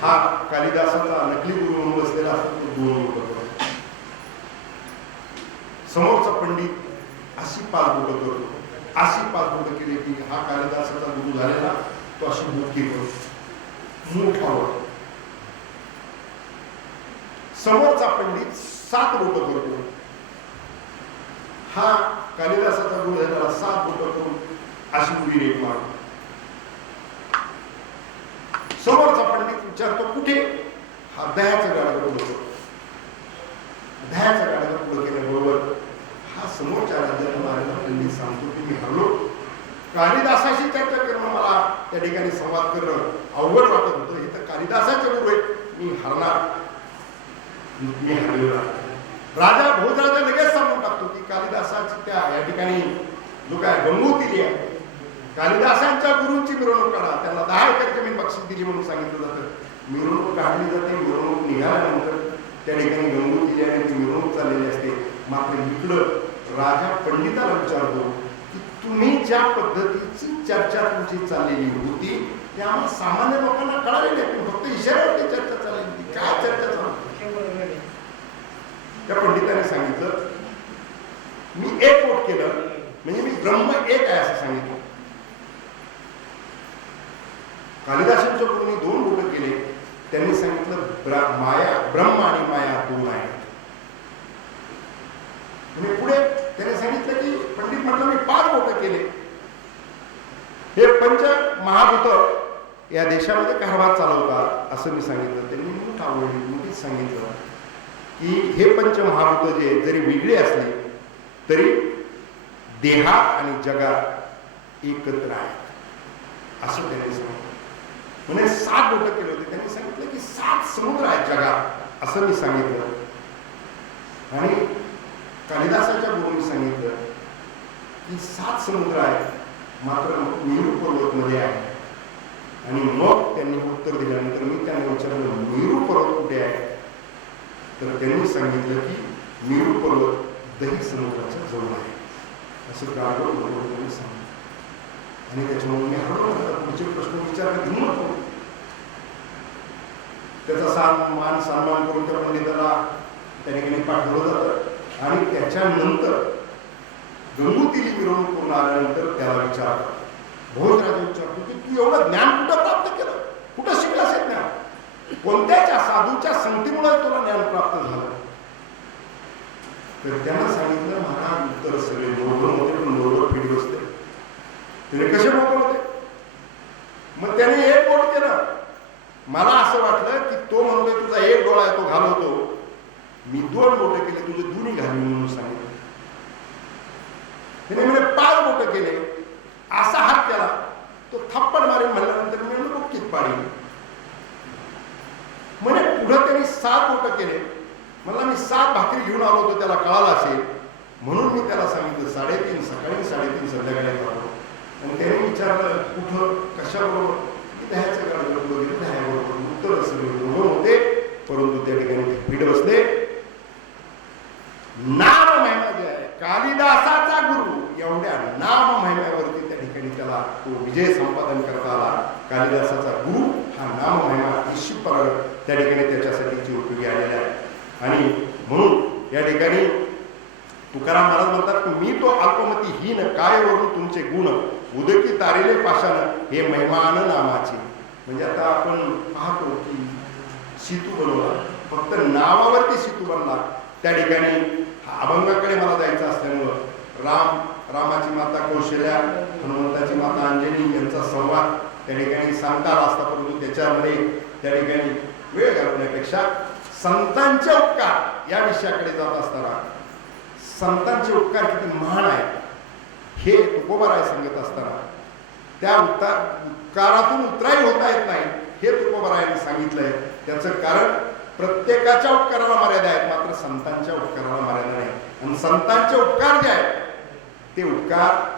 हा कालिदासाचा नकली गुरु म्हणून बसलेला असतो, तो दोन बोट करतो. समोरचा पंडित अशी पाच बोट करतो. अशी पाच बोट केली की हा कालिदासाचा गुरु झालेला, तो अशी मुठी करतो, मोठा होतो. समोरचा पंडित 7 बोट करतो. हा कालिदासाचा गुरु झालेला 7 बोट करून अशी उभी रेख मारतो. समोरचा पंडित विचारतो कुठे? हा दह्याचं गाडं पुढे करतो. दह्याचं गाडं पुढे केल्याबरोबर हा समोरच्या राज्याला मारलेला पंडित सांगतो की मी हरलो. कालिदासाशी चर्चा करणं, मला त्या ठिकाणी संवाद करणं अवघड वाटत होतं. हे तर कालिदासाचे गुरु आहेत, मी हरणार, मी हरलेला. राजा भोजराजा लगेच सांगून टाकतो की कालिदासाची त्या या ठिकाणी जो काय गंगूतिली आहे, कालिदासांच्या गुरूंची मिरवणूक काढा, त्यांना 10 एकर जमीन बक्षीस दिली म्हणून सांगितलं जातं. मिरवणूक काढली जाते. मिरवणूक निघाल्यानंतर त्या ठिकाणी गंगूतिली आणि ती मिरवणूक चाललेली असते. मात्र इकडं राजा पंडिताला विचारतो की तुम्ही ज्या पद्धतीची चर्चा तुमची चाललेली होती त्या सामान्य लोकांना कळालेली आहे, फक्त इशाऱ्यावरती चर्चा चाललेली होती, काय चर्चा चालली? त्या पंडिताने सांगितलं मी एक बोट केलं म्हणजे मी ब्रह्म एक आहे असं सांगितलं. कालिदासांच्या गुरूंनी 2 बोट केले. त्यांनी सांगितलं माया, ब्रह्म आणि माया 2 आहेत. आणि पुढे त्याने सांगितलं की पंडित म्हटलं मी 5 बोट केले. हे पंच महाभूत या देशामध्ये कारभार चालवतात असं मी सांगितलं. त्यांनी मोठीच सांगितलं की हे पंच महाभूत जे जरी वेगळे असले तरी देहात आणि जगात एकत्र आहेत असं त्यांनी सांगितलं. म्हणजे 7 बोट केले होते. त्यांनी सांगितलं की 7 समुद्र आहेत जगात असं मी सांगितलं. आणि कालिदासाच्या गुरूंनी सांगितलं की 7 समुद्र आहेत, मात्र मेरू पर्वत मध्ये आहे. आणि मग त्यांनी उत्तर दिल्यानंतर मी त्यांना विचारलं मेरू पर्वत कुठे आहे? तर त्यांनी सांगितलं की मेरू पर्वत दही समुद्राच्या जवळ आहे असं गाडव त्यांनी सांगितलं. आणि त्याच्यामुळे मी हळूहळू पुढचे प्रश्न विचारण्यात हिंमत होती. त्याचा मान सन्मान करून त्या पंडिताला त्या ठिकाणी पाठवलं जातं. आणि त्याच्यानंतर गंगूतिली मिरवणूक करून आल्यानंतर त्याला विचारतात, भोजराजा विचारतो की तू एवढं ज्ञान कुठं प्राप्त केलं, कुठं शिकलास हे ज्ञान, कोणत्याच्या साधूच्या संगतीमुळे तुला ज्ञान प्राप्त झालं? तर त्यानं सांगितलं महाराज उत्तर सगळे बरोबर होते, पण बरोबर फिट बसते. त्याने कसे बरोबर होते? मग त्याने एक बोट केलं. मला असं वाटलं की तो म्हणतोय तुझा एक डोळा आहे तो घालवतो, मी 2 बोट केले तुझे दोन्ही घालून म्हणून सांगितलं. त्याने म्हणजे 5 बोट केले. असा हात केला, तो थप्पड मारेल म्हणल्यानंतर मी म्हणलं बुक्कीत पाडी. म्हणजे पुढे त्यांनी 7 बोट केले. मला मी 7 भाकरी घेऊन आलो होतो, त्याला कळाला असेल म्हणून मी त्याला सांगितलं 3:30 सकाळी 3:30 संध्याकाळी आलो. आणि त्याने विचारलं कुठं कशाबरोबर की दह्याच्या गाडीवर वगैरे दह्याबरोबर. उत्तर सगळे बरोबर होते, परंतु त्या ठिकाणी ते पीठ बसले. नाम महिमा जे आहे कालिदासाचा गुरु, एवढ्या नाम महिम्यावरती त्या ठिकाणी त्याला तो विजय संपादन करता आला. कालिदासाचा गुरु हा नाम महिमा निश्चितपणे त्या ठिकाणी त्याच्यासाठी उपयोगी आलेला आहे. आणि म्हणून या ठिकाणी तुकाराम महाराज म्हणतात की मी तो अल्पमती हीन काय वरून तुमचे गुण उदकी तारेले पाशान हे महिमान नामाचे. म्हणजे आता आपण पाहतो की सीतू बनवला, फक्त नावावरती सीतू बनला. त्या ठिकाणी अभंगाकडे मला जायचं असल्यामुळं रामाची माता कौशल्या, हनुमंताची माता अंजनी यांचा संवाद त्या ठिकाणी सांगता आला असता, परंतु त्याच्यामध्ये त्या ठिकाणी वेळ घालवण्यापेक्षा संतांचे उपकार या विषयाकडे जात असताना संतांचे उपकार किती महान आहेत हे तुकोबाराय सांगत असताना त्या उपकारातून उतराई होता येत नाही हे तुकोबारायांनी सांगितलंय. त्याचं कारण प्रत्येकाच्या उपकाराला मर्यादा आहेत, मात्र संतांच्या उपकाराला मर्यादा नाही. आणि संतांचे उपकार जे आहेत ते उपकार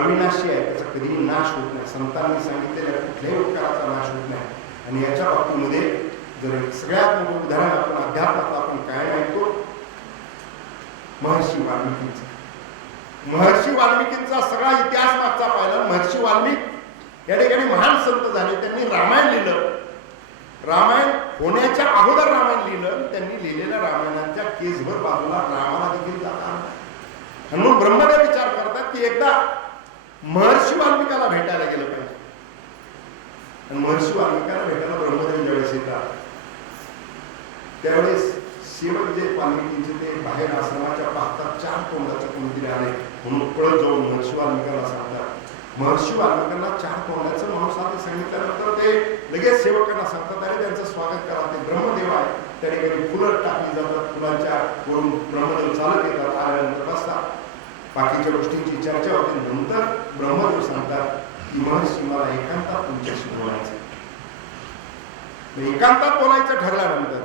अविनाशी आहे, त्याचा कधीही नाश होत नाही. संतांनी सांगितलेल्या कुठल्याही उपकाराचा नाश होत नाही. आणि याच्या बाबतीमध्ये जर एक सगळ्यात मोठं उदाहरण आपण अध्यात्मात आपण काय ऐकतो, महर्षी वाल्मिकींचं. महर्षी वाल्मिकींचा सगळा इतिहास मागचा पाहिला. महर्षी वाल्मिक या ठिकाणी महान संत झाले. त्यांनी रामायण लिहिलं. रामायण होण्याच्या अगोदर रामायण लिहिलं. त्यांनी लिहिलेल्या रामायणाच्या केसभर बाजूला रामाला देखील जाता म्हणून ब्रह्मदेव विचार करतात की एकदा महर्षी वाल्मिकाला भेटायला गेलं पाहिजे. आणि महर्षी वाल्मिकाला भेटायला ब्रह्मदेव ज्यावेळेस येतात त्यावेळेस सेवक जे वाल्मिकींचे ते बाहेर आश्रमाच्या पाहतात 4 तोंडाचे कोणतरी आले म्हणून पळत जाऊन महर्षी वाल्मिकाला सांगतात. महर्षी वाल्मिकांना 4 तोंडाचं माणूस आहे सांगितल्यानंतर ते लगेच सेवकांना सांगतात अरे त्यांचं स्वागत करा, ते ब्रह्मदेव आहे. त्या ठिकाणी फुलं टाकली जातात, फुलांच्या वरून ब्रह्मदेव चालत येतात, आल्यानंतर बसतात, बाकीच्या गोष्टींची चर्चा होते. नंतर ब्रह्मदेव सांगतात की महर्षी मला एकांतात तुमच्याशी बोलायचं. एकांतात बोलायचं ठरल्यानंतर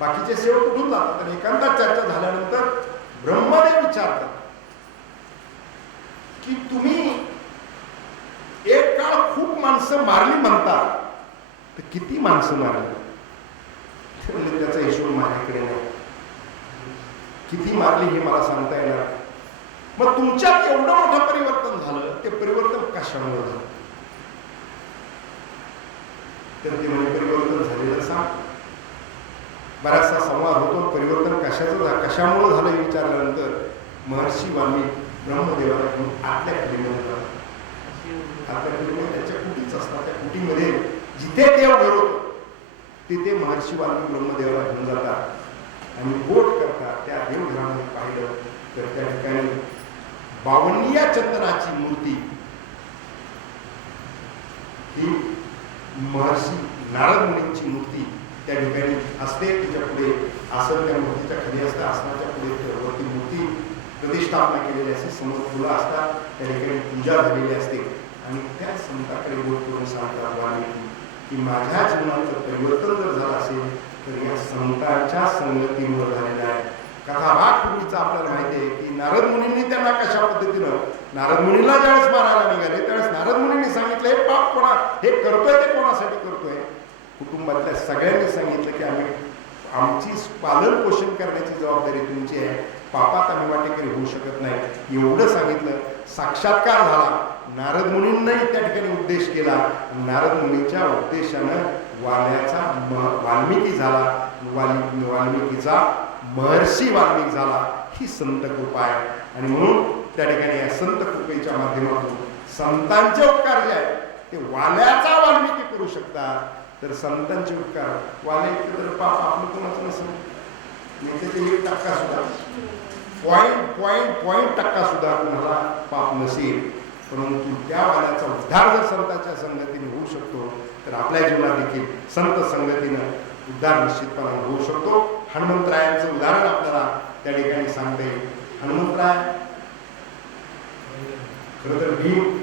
बाकीचे सेवक उठून जातात आणि एकांतात चर्चा झाल्यानंतर ब्रह्मदेव विचारतात की तुम्ही एक काळ खूप माणसं मारली म्हणतात, तर किती माणसं मारली? म्हणजे त्याचा हिशोब माझ्याकडे नाही. किती मारली हे मला सांगता येणार. मग तुमच्यात एवढं मोठं परिवर्तन झालं, ते परिवर्तन कशामुळे झालं? तर ते म्हणजे परिवर्तन झालेलं सांग. बराचसा संवाद होतो, परिवर्तन कशामुळे झालं हे विचारल्यानंतर महर्षी वाल्मिक ब्रह्मदेवाला आतल्या खोलीमध्ये त्याच्या कुटीच असतात. त्या कुटीमध्ये जिथे देव घर होतो तिथे महर्षी वाल्मिक ब्रह्मदेवाला घेऊन जातात आणि बोट करतात. त्या देवघरामध्ये पाहिलं तर त्या ठिकाणी 52 चंदनाची मूर्ती ही महर्षी नारद मुनींची मूर्ती त्या ठिकाणी असते. तिच्या पुढे आसन त्या मूर्तीच्या खाली असतं, आसनाच्या पुढे वरती मूर्ती प्रतिष्ठापना केलेली असते, समोर फुलं असतात, त्या ठिकाणी पूजा झालेली असते. आणि त्या संताकडे बोट करून सांगतात वाल्मिकी की माझ्या जीवनाचं परिवर्तन जर झालं असेल तर या संतांच्या संगतीमुळे झालेलं आहे. कथाभाग पूर्वीचा आपल्याला माहिती आहे की नारद मुनींनी त्यांना कशा पद्धतीनं नारद मुनीला ज्यावेळेस मारायला निघाले त्यावेळेस नारद मुनींनी सांगितलं हे पाप कोणा हे करतोय ते कोणासाठी करतोय? कुटुंबातल्या सगळ्यांनी सांगितलं की आमची पालन पोषण करण्याची जबाबदारी तुमची आहे, पापात आम्ही वाटेकरी होऊ शकत नाही एवढं सांगितलं. साक्षात्कार झाला. नारद मुनींनाही त्या ठिकाणी उपदेश केला. नारद मुनीच्या उपदेशानं वाल्मिकी झाला, वाल्मिकीचा महर्षी वाल्मिक झाला. ही संत कृपा आहे. आणि म्हणून त्या ठिकाणी या संत कृपेच्या माध्यमातून संतांचे उपकार जे आहेत ते वाल्याचा वाल्मिकी करू शकतात. तर संतांचे उपकार वाल्याचे तर पाप आपलं कोणाचं नसेल, त्याचे 1% सुद्धा पॉइंट टक्का सुद्धा कोणाला पाप नसेल. परंतु त्या वाल्याचा उद्धार जर संतांच्या संगतीने होऊ शकतो तर आपल्या जीवनात देखील संत संगतीनं उद्धार निश्चितपणे होऊ शकतो. हनुमंतरायांचं उदाहरण आपल्याला त्या ठिकाणी सांगता येईल. हनुमंतराय खरं तर भीम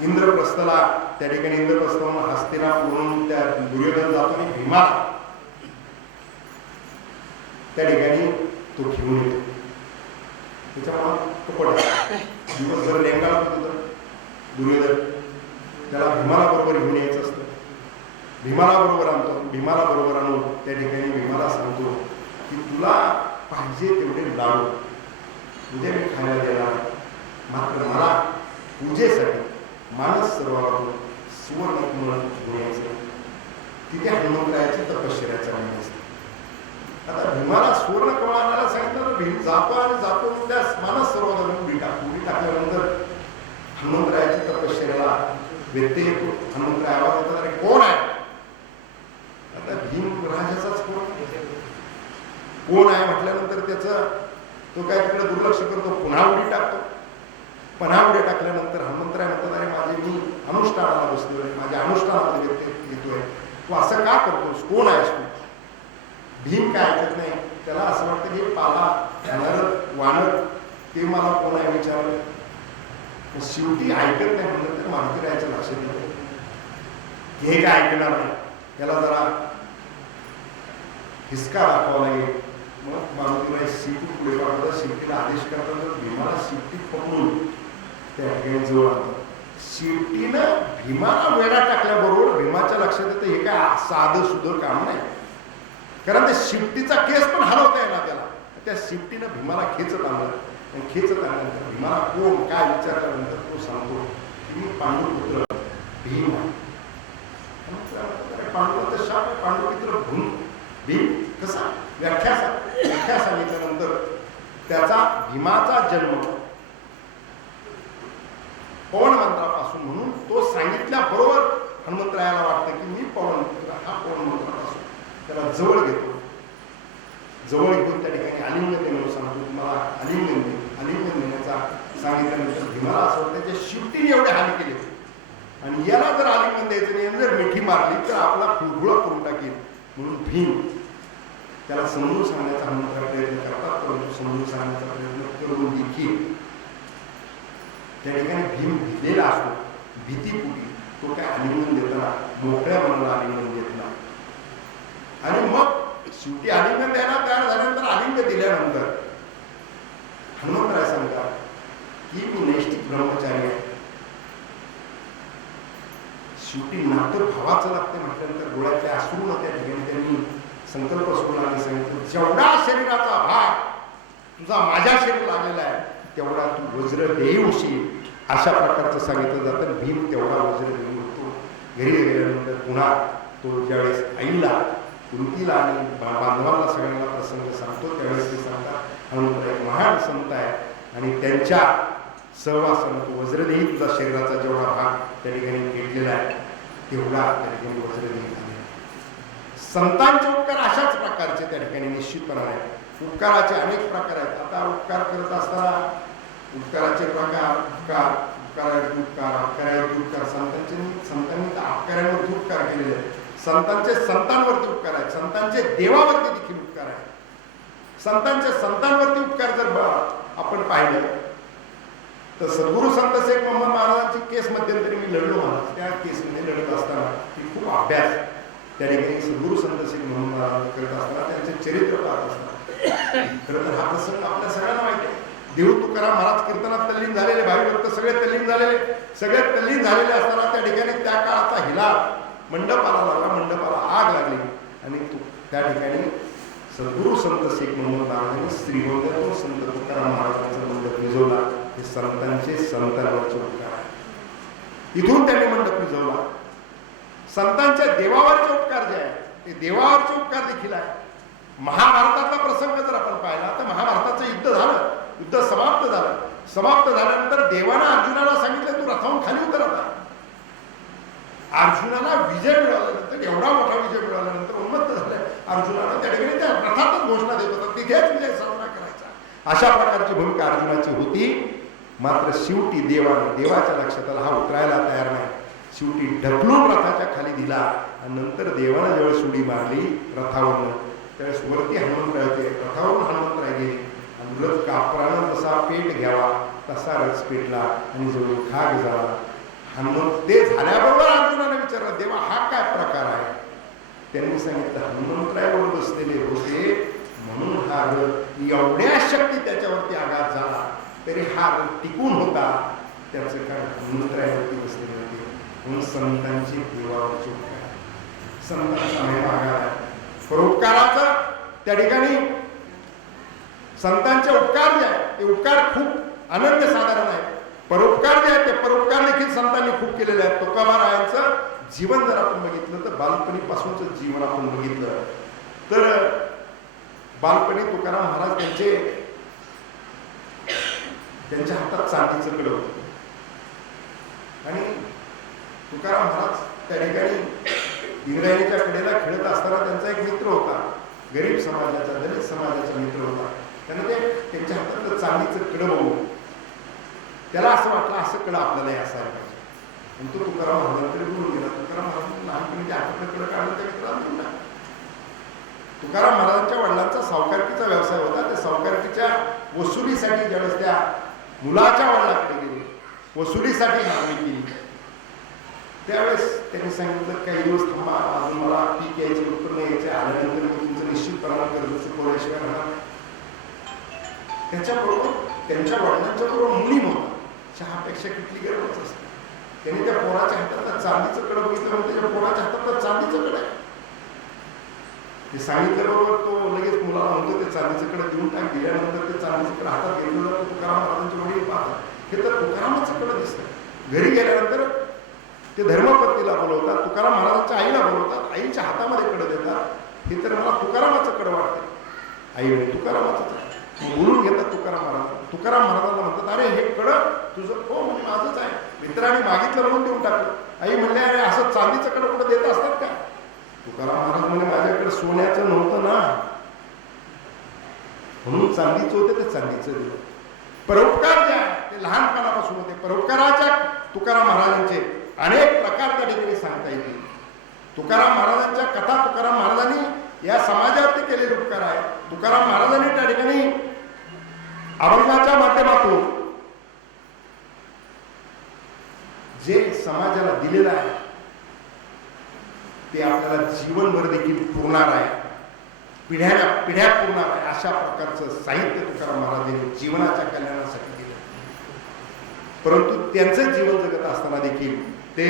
इंद्रप्रस्थला त्या ठिकाणी इंद्रप्रस्थावरून हस्तिनापुरून त्या दुर्योधन जातो आणि भीमाला त्या ठिकाणी तो घेऊन येतो. त्याच्यामुळे तो पडला दिवसभर लेंगाळ होतो दुर्योधन. त्याला भीमाला बरोबर घेऊन यायचं असतं. भीमाला बरोबर आणतो. भीमाला बरोबर आणून त्या ठिकाणी भीमाला सांगतो की तुला पाहिजे तेवढे लाडू उद्या मी खायला देणार, मात्र मला पूजेसाठी मानस सरोवरातून सुवर्ण कमळ घेऊन यायचं. तिथे हनुमंतरायाची तपश्चर्याचा महिना असते. आता भीमाला सुवर्ण कमळ आणायला सांगितलं तर भीम जातो आणि जातो त्या मानस सरोवरातून उडी टाकल्यानंतर हनुमंतरायाची तपश्चर्याला व्यत्यय येतो. हनुमंतराय आवाज येतात अरे कोण आहे? आता भीम राजाचाच कोण आहे म्हटल्यानंतर तो काय तिकडे दुर्लक्ष करतो, पुन्हा उडी टाकतो. पुन्हा उडी टाकल्यानंतर हनुमंतराय म्हणतात अरे मी अनुष्ठानाला बसतोय, माझ्या अनुष्ठानामध्ये व्यत्यय येतोय, तू असं का करतोस, कोण आहेस तू? भीम काय ऐकत नाही. त्याला असं वाटतं की पाला खाणार वानर ते मला कोण आहे विचारलं. शेवटी ऐकत नाही म्हणलं तर मारुतीरायाच्या लक्षात येतं हे काय ऐकणार नाही, त्याला जरा हिसका दाखवावा लागेल. मग मारुतीराय शेवटी पुढे पाठवतात. शेवटीला आदेश करतात भीमाला शेवटी पकडून त्या ठिकाणी जवळ आणतात. शेवटीनं भीमाला वेढा टाकल्याबरोबर भीमाच्या लक्षात येतं हे काय साधं सुधं काम नाही, कारण त्या शिफ्टीचा केस पण हलवता येणार त्याला. त्या शिफ्टीनं भीमाला खेचत आणलं आणि खेचत आणल्यानंतर भीमाला कोण काय विचारल्यानंतर तो सांगतो की मी पांडुपुत्र भीम आहे. पांडुपुत्र शाप आहे, पांडुपुत्र भीम कसा व्याख्या सांगितल्यानंतर त्याचा भीमाचा जन्म पवन मंत्रापासून म्हणून तो सांगितल्याबरोबर हनुमंतरायाला वाटतं की मी पवन हा पवन मंत्रापासून त्याला जवळ घेतो. जवळ घेऊन त्या ठिकाणी आलिंगन देणं सांगतो, तुम्हाला आलिंगन देण्याचा सांगितल्यानंतर भीमाला असं वाटतं त्याच्या शिफ्टीने एवढे हानी केले आणि याला जर आलिंगन द्यायचं नाही जर मिठी मारली तर आपला खुळखुळा करून टाकेल. म्हणून भीम त्याला समजून सांगण्याचा हनुमंतराय प्रयत्न करतात, परंतु समजून सांगण्याचा प्रयत्न करून देखील त्या ठिकाणी भीम भिलेला असतो. भीतीपुटी तो काय आलिंगन देताना मोकळ्या मनाला आलिंगन देत नाही. आणि मग शेवटी आलिंगन द्यायला तयार झाल्यानंतर आलिंगन दिल्यानंतर हनुमंतराय सांगतात की मी नैष्ठिक ब्रह्मचारी आहे. शेवटी नातं भावाचं लागते म्हटल्यानंतर डोळ्यातले अश्रू त्या ठिकाणी त्यांनी संकल्प सोडला आणि सांगितलं जेवढा शरीराचा भाग तुझा माझ्या शरीर लागलेला आहे तेवढा तू वज्र देऊशील, अशा प्रकारचं सांगितलं जातं. भीम तेवढा वज्र देऊ होतो. घरी गेल्यानंतर पुन्हा तो ज्यावेळेस आईला कुंतीला आणि बांधवांना सगळ्यांना प्रसंग सांगतो त्यावेळेस ते सांगतात हनुमंतराय एक महान संत आहे आणि त्यांच्या सहवासानं तो वज्रदेही तुझा शरीराचा जेवढा भाग त्या ठिकाणी घेतलेला आहे तेवढा त्या ठिकाणी वज्रदेही झाले. संतांचे उपकार अशाच प्रकारचे त्या ठिकाणी निश्चितपणाने उपकाराचे अनेक प्रकार आहेत. आता उपकार करत असताना उपकाराचे प्रकार उपकार संतांनी तर अपकारांवरती उपकार केलेले आहेत. संतांचे संतांवरती उपकार आहेत, संतांचे देवावरती देखील उपकार आहेत. संतांचे संतांवरती उपकार जर आपण पाहिले तर सद्गुरू संत शेख मोहम्मद महाराजांची केस मध्यंतरी मी लढलो महाराज. त्या केसमध्ये लढत असताना की खूप अभ्यास त्या ठिकाणी सद्गुरू संत शेख मोहम्मद महाराज करत असताना त्यांचे चरित्र पाहत असताना खरं तर हा प्रसंग आपल्या सगळ्यांना माहिती आहे. देव तुकाराम महाराज कीर्तनात तल्लीन झालेले, भावी भक्त सगळे तल्लीन झालेले असताना त्या ठिकाणी त्या काळाचा हिला मंडपाला लागला, मंडपाला आग लागली आणि त्या ठिकाणी सद्गुरू संत शेख मोहम्मद महाराजांनी श्रीगोंद्यातून संत तुकाराम महाराजांचा मंडप विजवला. हे संतांचे संतांवरचे उपकार आहे. इथून त्यांनी मंडप विजवला. संतांच्या देवावरचे उपकार जे आहे ते देवावरचे उपकार देखील आहे. महाभारतातला प्रसंग जर आपण पाहिला तर महाभारताचं युद्ध झालं, युद्ध समाप्त झालं. समाप्त झाल्यानंतर देवानं अर्जुनाला सांगितलं तू रथावून खाली उतर. आता अर्जुनाला विजय मिळाल्यानंतर, एवढा मोठा विजय मिळाल्यानंतर उन्मत्त झाले अर्जुनाला त्या ठिकाणी त्या रथातच घोषणा देत होता तिथेच विजय साजरा करायचा. अशा प्रकारची भूमिका अर्जुनाची होती. मात्र शेवटी देवाच्या लक्षात आला हा उतरायला तयार नाही. शेवटी ढकलून रथाच्या खाली दिला आणि नंतर देवानं ज्यावेळेस उडी मारली रथावरून त्यावेळेस वरती हनुमंतराय होते. रथावरून हनुमंतराय गेले आणि रथ कापरानं जसा पेट घ्यावा तसा रथ पेटला आणि जवळ खाग झाला. हनुमंत ते झाल्याबरोबर अर्जुनाने विचारलं देवा हा काय प्रकार आहे. त्यांनी सांगितलं हनुमंतरायावर बसलेले होते म्हणून हा रथ एवढ्या शक्ती त्याच्यावरती आघात झाला तरी हा रथ टिकून होता. त्याचं कारण हनुमंतरायावरती बसलेले होते. म्हणून संतांची देवावरची उपकार, संतांचा महिमा आहे. परोपकाराचा त्या ठिकाणी संतांचे उपकार जे आहे ते उपकार खूप अनन्य साधारण आहे. परोपकार जे आहे ते परोपकार देखील संतांनी खूप केलेले आहेत. तुकारामांचं जीवन जर आपण बघितलं तर बालपणीपासूनच जीवन आपण बघितलं तर बालपणी तुकाराम महाराज त्यांच्या हातात चांदीचं कडं होतं आणि तुकाराम महाराज त्या ठिकाणी इंद्रायणीच्या कडेला खेळत असताना त्यांचा एक मित्र होता, गरीब समाजाचा दलित समाजाचा मित्र होता. त्यांना ते त्यांच्या हातात चांदीचं कडं बघून त्याला असं वाटलं असं कडं आपल्याला असायला पाहिजे आणि तो तुकाराम महाराजांकडे बोलून गेला. तुकाराम महाराज लहानपणी त्या हातातलं कडं काढून त्या मित्राला दिलं तुकाराम महाराजांच्या वडिलांचा सावकारकीचा व्यवसाय होता. त्या सावकारकीच्या वसुलीसाठी ज्यावेळेस त्या मुलाच्या वडिलांकडे गेले, वसुलीसाठी मागणी केली, त्यावेळेस त्यांनी सांगितलं काही दिवस थांबा, अजून मला पीक यायचे, उत्पन्न यायचे, आल्यानंतर मी तुमचं निश्चितपणाने कर्ज चुकवल्याशिवाय राहणार. त्याच्याबरोबर त्यांच्या वडिलांच्या बरोबर मुलीम होता. चहापेक्षा किती गरजच असते. त्यांनी त्या पोराच्या हातात चांदीचं कडं बघितलं आणि त्याच्या पोराच्या हातात चांदीचं कडं आहे. ते सांगितल्याबरोबर तो लगेच मुलाला म्हणतो ते चांदीचं कडं देऊन टाक. दिल्यानंतर ते चांदीचं कडं हातात घेतलं जातं. तुकाराम महाराजांचे वडील पाहतात, हे तर तुकारामाचं कडं दिसतं. घरी गेल्यानंतर ते धर्मपत्नीला बोलवतात, तुकाराम महाराजांच्या आईला बोलवतात, आईच्या हातामध्ये कडं देतात. हे तर मला तुकारामाचं कडं वाटतं. आई म्हणे तुकारामाचंच आहे. बोलून घेतात तुकाराम महाराज. तुकाराम महाराजांना म्हणतात, अरे हे कडं तुझं? हो म्हणजे माझंच आहे, मित्रांनी मागितलं म्हणून देऊन टाकलं. आई म्हणले, अरे असं चांदीचं कडं कुठं देत असतात का? तुकाराम महाराज म्हणजे माझ्याकडे सोन्याचं नव्हतं ना, म्हणून चांदीचं होते, ते चांदीचं दिलं. परोपकार जे आहे ते लहानपणापासून होते. परोपकाराच्या तुकाराम महाराजांचे अनेक प्रकार त्या ठिकाणी सांगता येतील. तुकाराम महाराजांच्या कथा तुकाराम महाराजांनी या समाजावरती केलेले उपकार आहे. तुकाराम महाराजांनी त्या ठिकाणी अभंगाच्या माध्यमातून जे समाजाला दिलेलं आहे ते आपल्याला जीवनभर देखील पुरणार आहे, पिढ्या पिढ्या पुरणार आहे. अशा प्रकारचं साहित्य तुकाराम महाराजांनी जीवनाच्या कल्याणासाठी दिलं. परंतु त्यांचं जीवन जगत असताना देखील ते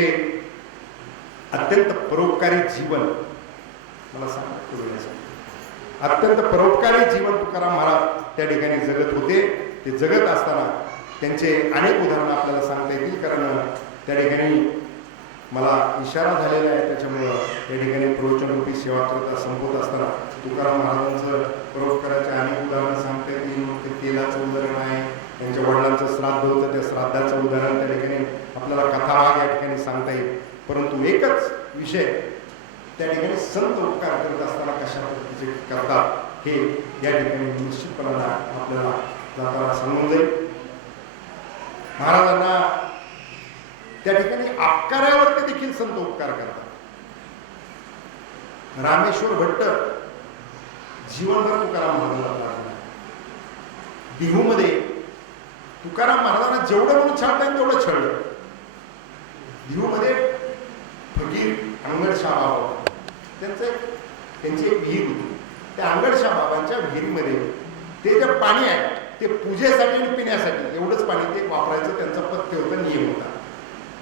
अत्यंत परोपकारी जीवन, मला सांगा, अत्यंत परोपकारी जीवन तुकाराम महाराज त्या ठिकाणी जगत होते. ते जगत असताना त्यांचे अनेक उदाहरणं आपल्याला सांगता येतील, कारण त्या ठिकाणी मला इशारा झालेला आहे. त्याच्यामुळं त्या ठिकाणी प्रवचनरूपी सेवाकरता संपवत असताना तुकाराम महाराजांचं परोपकाराचे अनेक उदाहरणं सांगता येतील. मग ते तेलाचं उदाहरण आहे, त्यांच्या वडिलांचं श्राद्ध होतं, त्या श्राद्धाचं उदाहरण त्या ठिकाणी आपल्याला कथाभाग या ठिकाणी सांगता येईल. परंतु एकच विषय त्या ठिकाणी संत उपकार करत असताना कशा पद्धतीचे करतात हे या ठिकाणी निश्चितपणाने आपल्याला जाताना समजून जाईल. महाराजांना त्या ठिकाणी अपकारावरती देखील संत उपकार करतात. रामेश्वर भट्ट जीवनभर तुकाराम महाराजांना लागला. बिहूमध्ये तुकाराम महाराजांना जेवढं म्हणून छाडता येईल तेवढं छळलं. बिहूमध्ये फकीर अंगडशाह बाबा त्यांची एक विहीर होती. त्या अंगडशाह बाबांच्या विहिरीमध्ये ते जे पाणी आहे ते पूजेसाठी आणि पिण्यासाठी एवढंच पाणी ते वापरायचं त्यांचा पथ्य होता, नियम होता.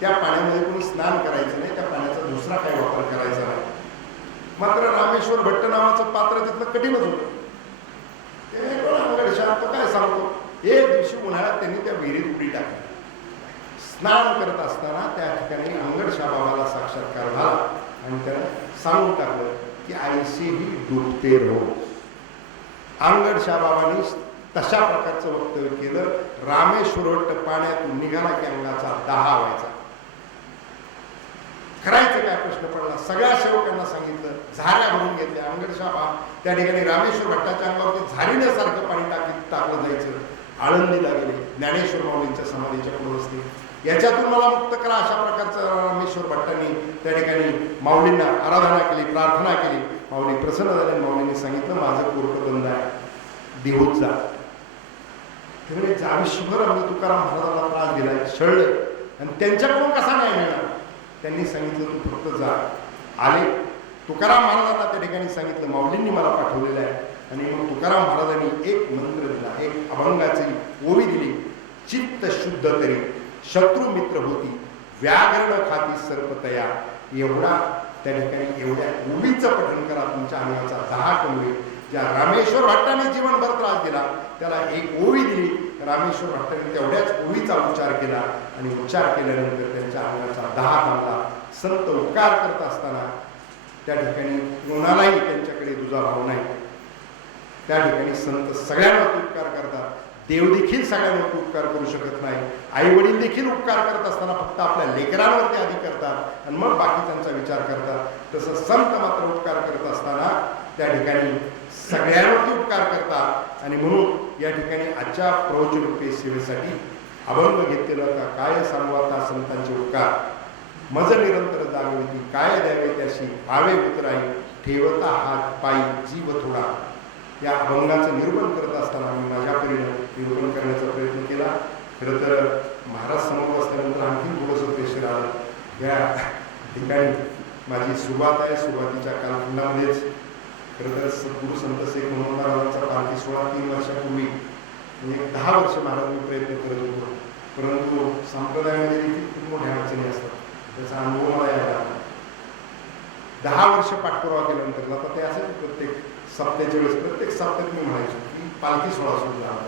त्या पाण्यामध्ये कोणी स्नान करायचं नाही, त्या पाण्याचा दुसरा काही वापर करायचा नाही. मात्र रामेश्वर भट्ट नावाचं पात्र तिथलं कठीणच होतं. ते अंगडशाह तो काय सांगतो, एक दिवशी उन्हाळ्यात त्यांनी त्या विहिरीत उडी टाकली. स्नान करत असताना त्या ठिकाणी अंगडशाह बाबाला साक्षात्कार झाला आणि त्याला सांगून टाकलं की ऐसे ही डुबते रहो. अंगडशाह बाबांनी तशा प्रकारचं वक्तव्य केलं. रामेश्वर भट्ट पाण्यातून निघाला की अंगाचा दाहा व्हायचा. करायचं काय प्रश्न पडला. सगळ्या सेवकांना सांगितलं, झाऱ्या भरून घेतल्या. अंगडशाह बाबा त्या ठिकाणी रामेश्वर भट्टाच्या अंगावरती झारीण्यासारखं पाणी टाकलं जायचं. आळंदीला गेले, ज्ञानेश्वर माऊलींच्या समाधीच्या पुढे बसले. याच्यातून मला मुक्त करा अशा प्रकारचं रामेश्वर भट्टांनी त्या ठिकाणी माऊलींना आराधना केली, प्रार्थना केली. माऊली प्रसन्न झाले. माऊलींनी सांगितलं, माझं कोर्ट बंद आहे, देऊत जा. ते म्हणजे आयुष्यभर आम्ही तुकाराम महाराजांना त्रास दिलाय, छळलंय आणि त्यांच्याकडून कसा न्याय मिळणार. त्यांनी सांगितलं तू फक्त जा. आले. तुकाराम महाराजांना त्या ठिकाणी सांगितलं, माऊलींनी मला पाठवलेलं आहे. आणि मग तुकाराम महाराजांनी एक मंत्र दिला, एक अभंगाची ओवी दिली. चित्त शुद्ध तरी शत्रू मित्र होती, व्याघ्रण खाती सर्पतया. एवढा त्या ठिकाणी एवढ्या ओवीचं पठण करा, तुमच्या अंगाचा दाहा कमी होईल. ज्या रामेश्वर भट्टाने जीवनभर त्रास दिला त्याला एक ओवी दिली. रामेश्वर भट्टाने तेवढ्याच ओवीचा उच्चार केला आणि उच्चार केल्यानंतर त्यांच्या अंगाचा दाहा थांबला. संत उपकार करत असताना त्या ठिकाणी कोणालाही त्यांच्याकडे दुजाभाव नाही. त्या ठिकाणी संत सगळ्यांवर उपकार करतात. देव देखील सगळ्यांवर उपकार करू शकत नाही. आई वडील देखील उपकार करत असताना फक्त आपल्या लेकरांवरती आधी करतात आणि मग बाकीच्यांचा विचार करतात. तसं संत मात्र उपकार करत असताना त्या ठिकाणी सगळ्यांवरती उपकार करतात. आणि म्हणून या ठिकाणी आजच्या प्रवचनरूपी सेवेसाठी अभंग घेतलेला होता. काय सांगवाता संतांचे उपकार, मज निरंतर जागविती, काय द्यावे त्याशी भावे उतराई. ठेवता हात पायी जीव थोडा या अभंगाचं निरूपण करत असताना मी माझ्या परीनं निरूपण करण्याचा प्रयत्न केला. खरं तर महाराज समोर असल्यानंतर आणखी थोडंसं प्रेशर आलं. या ठिकाणी माझी सुरुवात आहे. सुरुवातीच्या कालखंडामध्येच खरं तर सद्गुरू संत शेख मोहम्मद महाराजांचा पालखी सोहळा 3 वर्षापूर्वी म्हणजे 10 वर्ष महाराज मी प्रयत्न करत होतो. परंतु संप्रदायामध्ये देखील खूप मोठ्या अडचणी असतात. त्याचा अनुभव मला यायला 10 वर्ष पाठपुरावा केल्यानंतर आता ते असं प्रत्येक सप्त्याच्या वेळेस प्रत्येक सप्त्यात मी म्हणायचो की पालखी सोहळा सुरू झाला.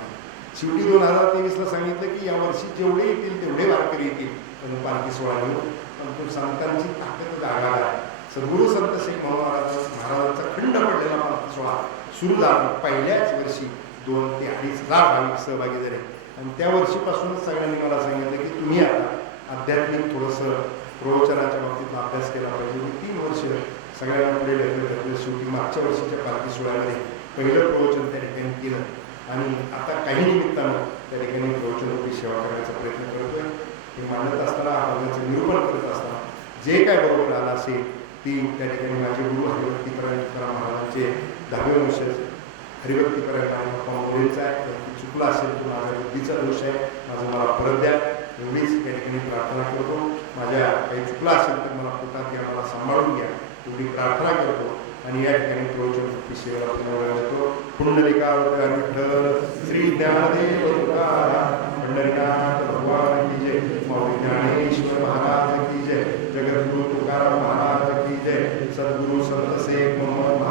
शेवटी 2023ला सांगितलं की यावर्षी जेवढे येतील तेवढे वारकरी येतील पण पालखी सोहळा घेऊन. परंतु संतांची ताकद जागा आहे. सद्गुरू संत शेख मोहम्मद महाराजांचा खंड पडलेला पालखी सोहळा सुरू झाला. पहिल्याच वर्षी 2 ते 2,500 भाविक सहभागी झाले आणि त्या वर्षीपासूनच सगळ्यांनी मला सांगितलं की तुम्ही आता आध्यात्मिक थोडंसं प्रवचनाच्या बाबतीत अभ्यास केला पाहिजे. मी 3 वर्ष सगळ्यांना पुढे ढकलत शेवटी मागच्या वर्षीच्या पालखी सोहळ्यामध्ये पहिलं प्रवचन त्या ठिकाणी केलं आणि आता काही निमित्तानं त्या ठिकाणी प्रवचनाची सेवा करण्याचा प्रयत्न करतोय. हे मांडत असताना अभंगाचं निरूपण करत असताना जे काय बरोबर आलं असेल ती त्या ठिकाणी माझे गुरु हरिभक्तीपरायण तुकाराम महाराजांचे 10वे वंशज हरिभक्तीपरायण मोरेंचा आहे. त्याची चुकला असेल तर माझ्या बुद्धीचा दोष आहे. माझं मला परत द्या एवढीच त्या ठिकाणी प्रार्थना करतो. माझ्या काही चुकला असेल तर मला पोटात घ्या, मला सांभाळून घ्या एवढी प्रार्थना करतो आणि या ठिकाणी प्रवचन सेवेला पुनर्वळ देतो. पुंडलिकावतार विठ्ठल श्री ज्ञानदेव तुकाराम